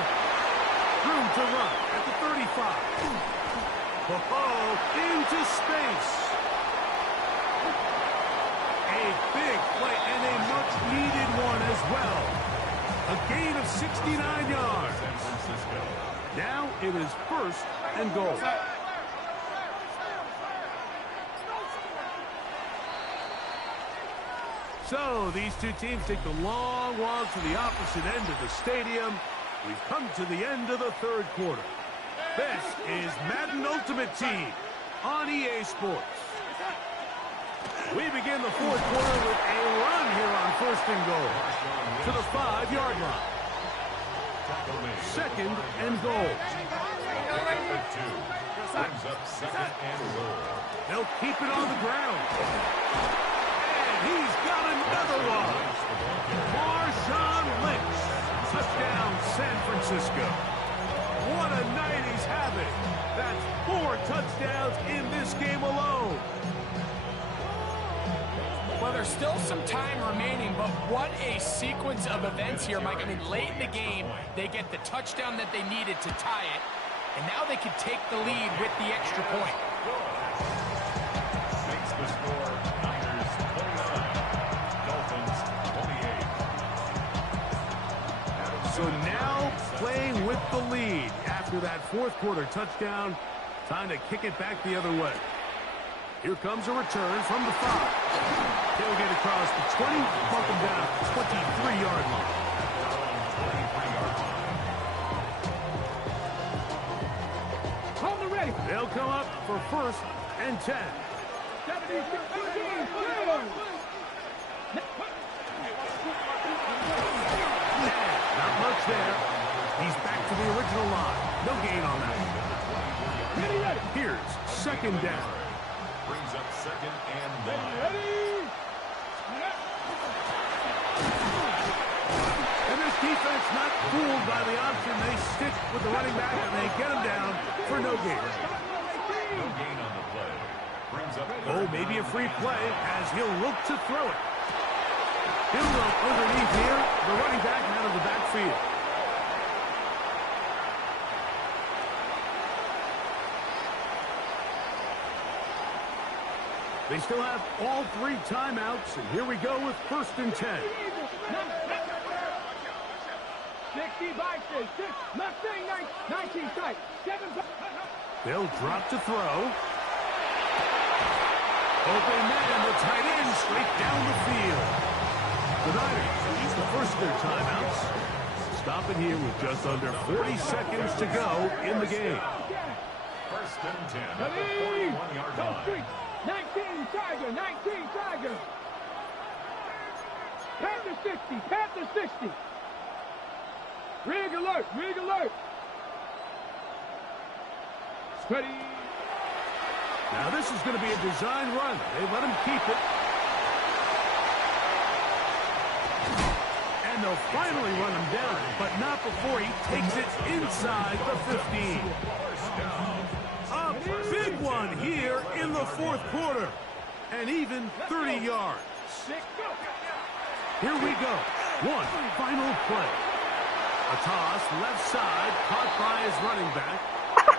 Room to run at the 35. Into space. A big play and a much-needed one as well. A gain of 69 yards. Now it is 1st and goal. So these two teams take the long walk to the opposite end of the stadium. We've come to the end of the third quarter. This is Madden Ultimate Team on EA Sports. We begin the fourth quarter with a run here on first and goal to the 5-yard line. Second and goal. Brings up second and goal. They'll keep it on the ground. And he's got another one. Marshawn Lynch. Touchdown, San Francisco. What a night he's having. That's 4 touchdowns in this game alone. Well, there's still some time remaining, but what a sequence of events here, Mike. I mean, late in the game, they get the touchdown that they needed to tie it, and now they can take the lead with the extra point. Makes the score Niners 29, Dolphins 28. So now playing with the lead after that fourth quarter touchdown, time to kick it back the other way. Here comes a return from the 5. He'll get across the 20, bump him down to the 23-yard line. Hold the ready. They'll come up for first and 10. 76, 15, Not much there. He's back to the original line. No gain on that. Here's second down. Brings up second and 9. And this defense not fooled by the option. They stick with the running back and they get him down for no gain. No gain on the play. Brings up Oh, maybe a free play as he'll look to throw it. He'll look underneath here. The running back out of the backfield. They still have all 3 timeouts, and here we go with first and 10. 60 by 6, Mustang 19 tight, 7. They'll drop to throw. Open man, the tight end, straight down the field. The Niners use the first of their timeouts. Stopping here with just under 40 seconds to go in the game. first and 10 at the 41-yard line. 19 Tiger, 19 Tiger. Panther 60, Panther 60. Rig alert, rig alert. Steady. Now this is going to be a design run. They let him keep it. And they'll finally run him down, but not before he takes it inside the 15. A big one here in the fourth quarter. And even 30 yards. Here we go. One final play. A toss left side, caught by his running back.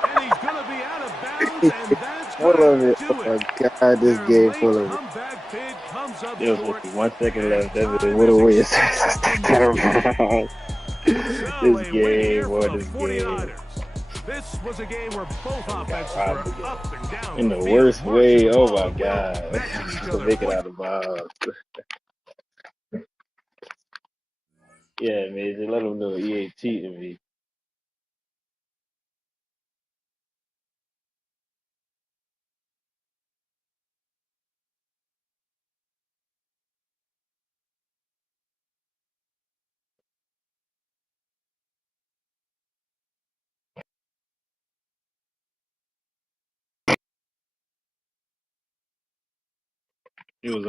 And he's going to be out of bounds, and that's going to do it. Oh, God, this game full of it. Comeback bid comes up There was short. 1 second left. That was What a waste. So This a win game, here boy, for the this 49ers. This was a game where both offenses were up and down. in the field, worst marching way. the Oh ball my well, God. matching each To other make it point. out of bounds. Yeah, man. Just let them know EA cheating me. It was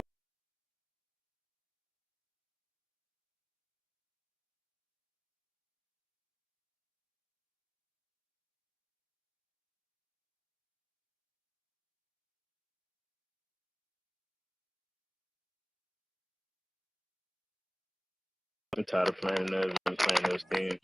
I'm tired of playing those teams.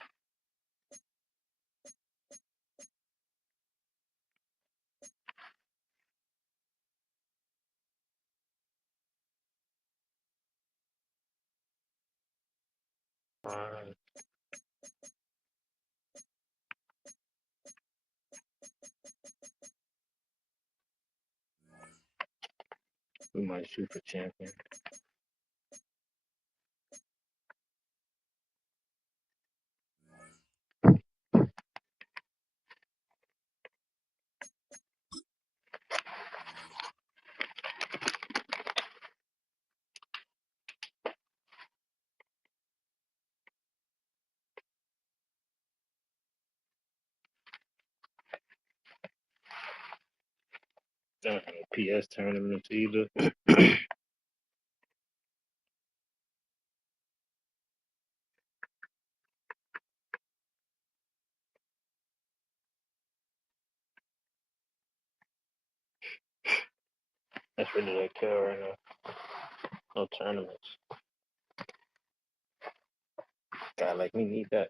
We might shoot for champion. PS tournaments either. That's really that care right now. No tournaments. Guy like me need that.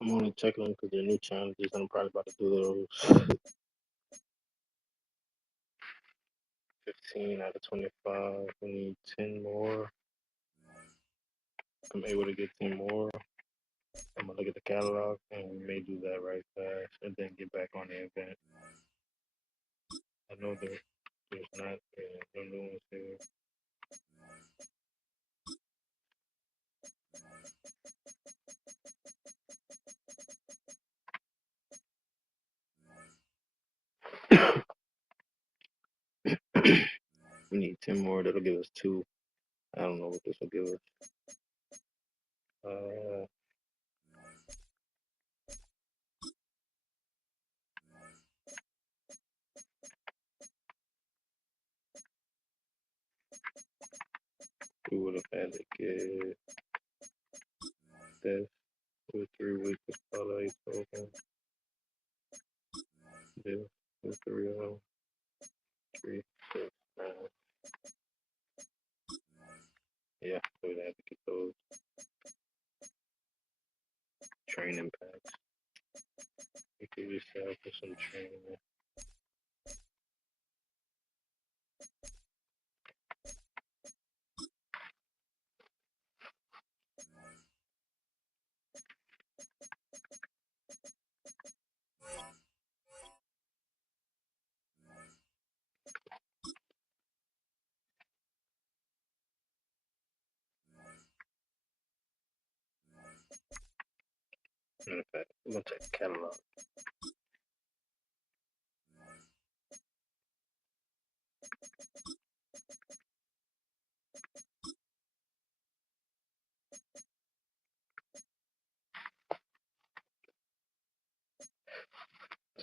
I'm only checking them because they're new challenges. I'm probably about to do those. 15 out of 25. We need 10 more. I'm able to get 10 more. I'm gonna look at the catalog and we may do that right fast and then get back on the event. I know there's not no new ones here. We need 10 more. That'll give us 2. I don't know what this will give us. We would have had to get this with 3 weeks of parlay token. This with 3 of them. 3, 6, 9. Yeah, we would have to get those training packs. We could just sell for some training. Matter of fact, we're gonna check the catalog.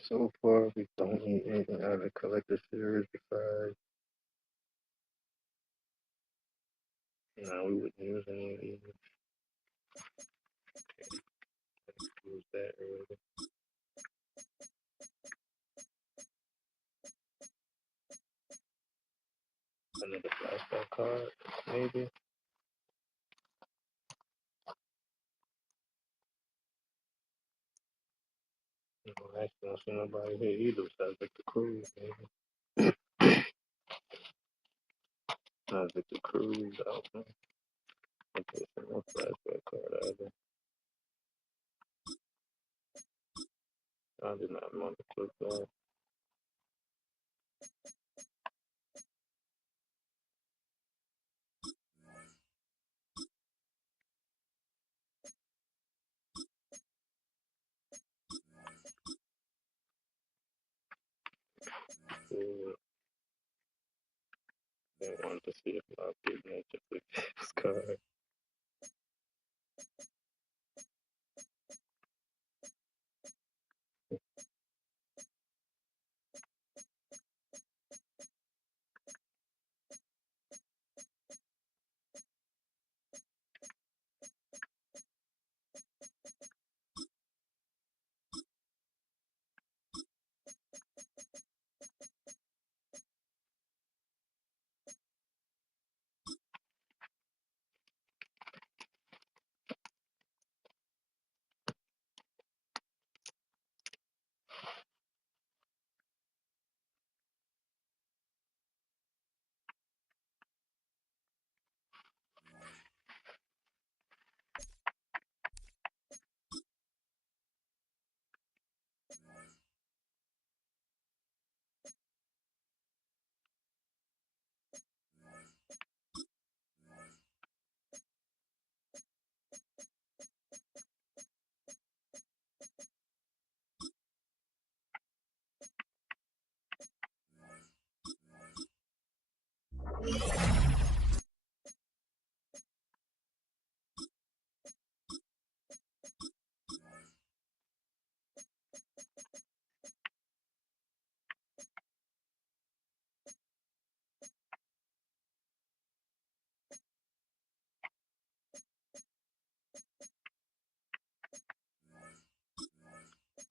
So far, we don't need anything out of the collector series besides. No, we wouldn't use any of these. Use that earlier. Another flashback card, maybe. No, actually, I don't see nobody here either besides Victor Cruz, maybe. Not Victor Cruz, I don't know. Okay, so no flashback card either. I did not want to click that. I wanted to see if I'll get nature with this card.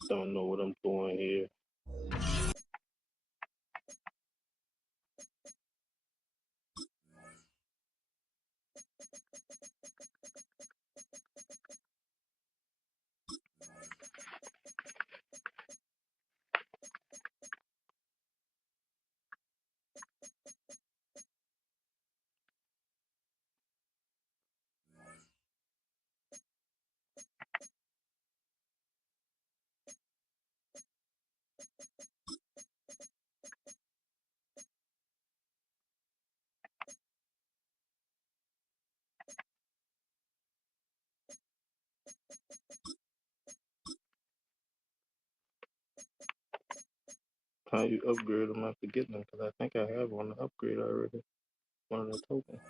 Don't know what I'm doing here. How you upgrade them after getting them? Because I think I have one to upgrade already. One of the tokens.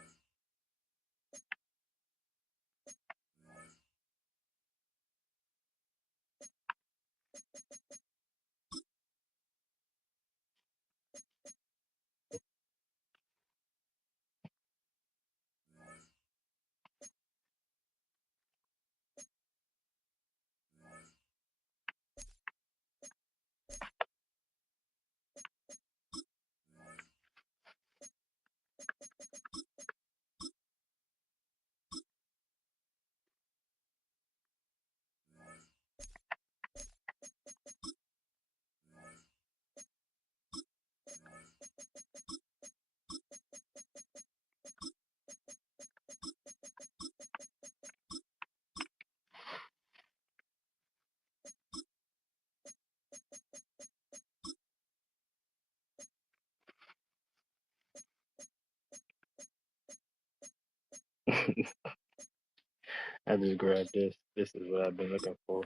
I just grabbed this. This is what I've been looking for.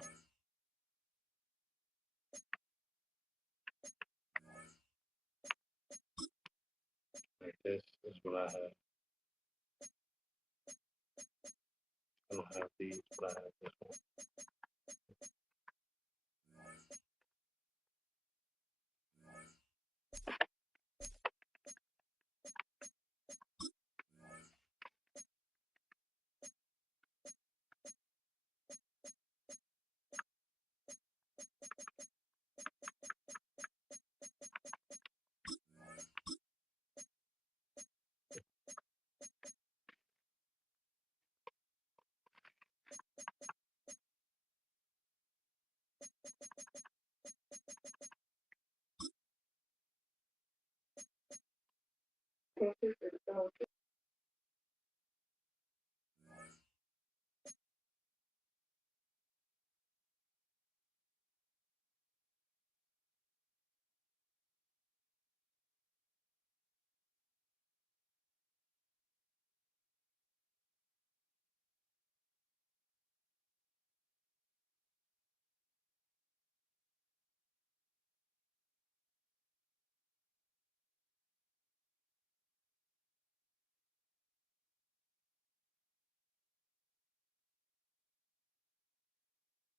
Like this is what I have. I don't have these, but I have this one.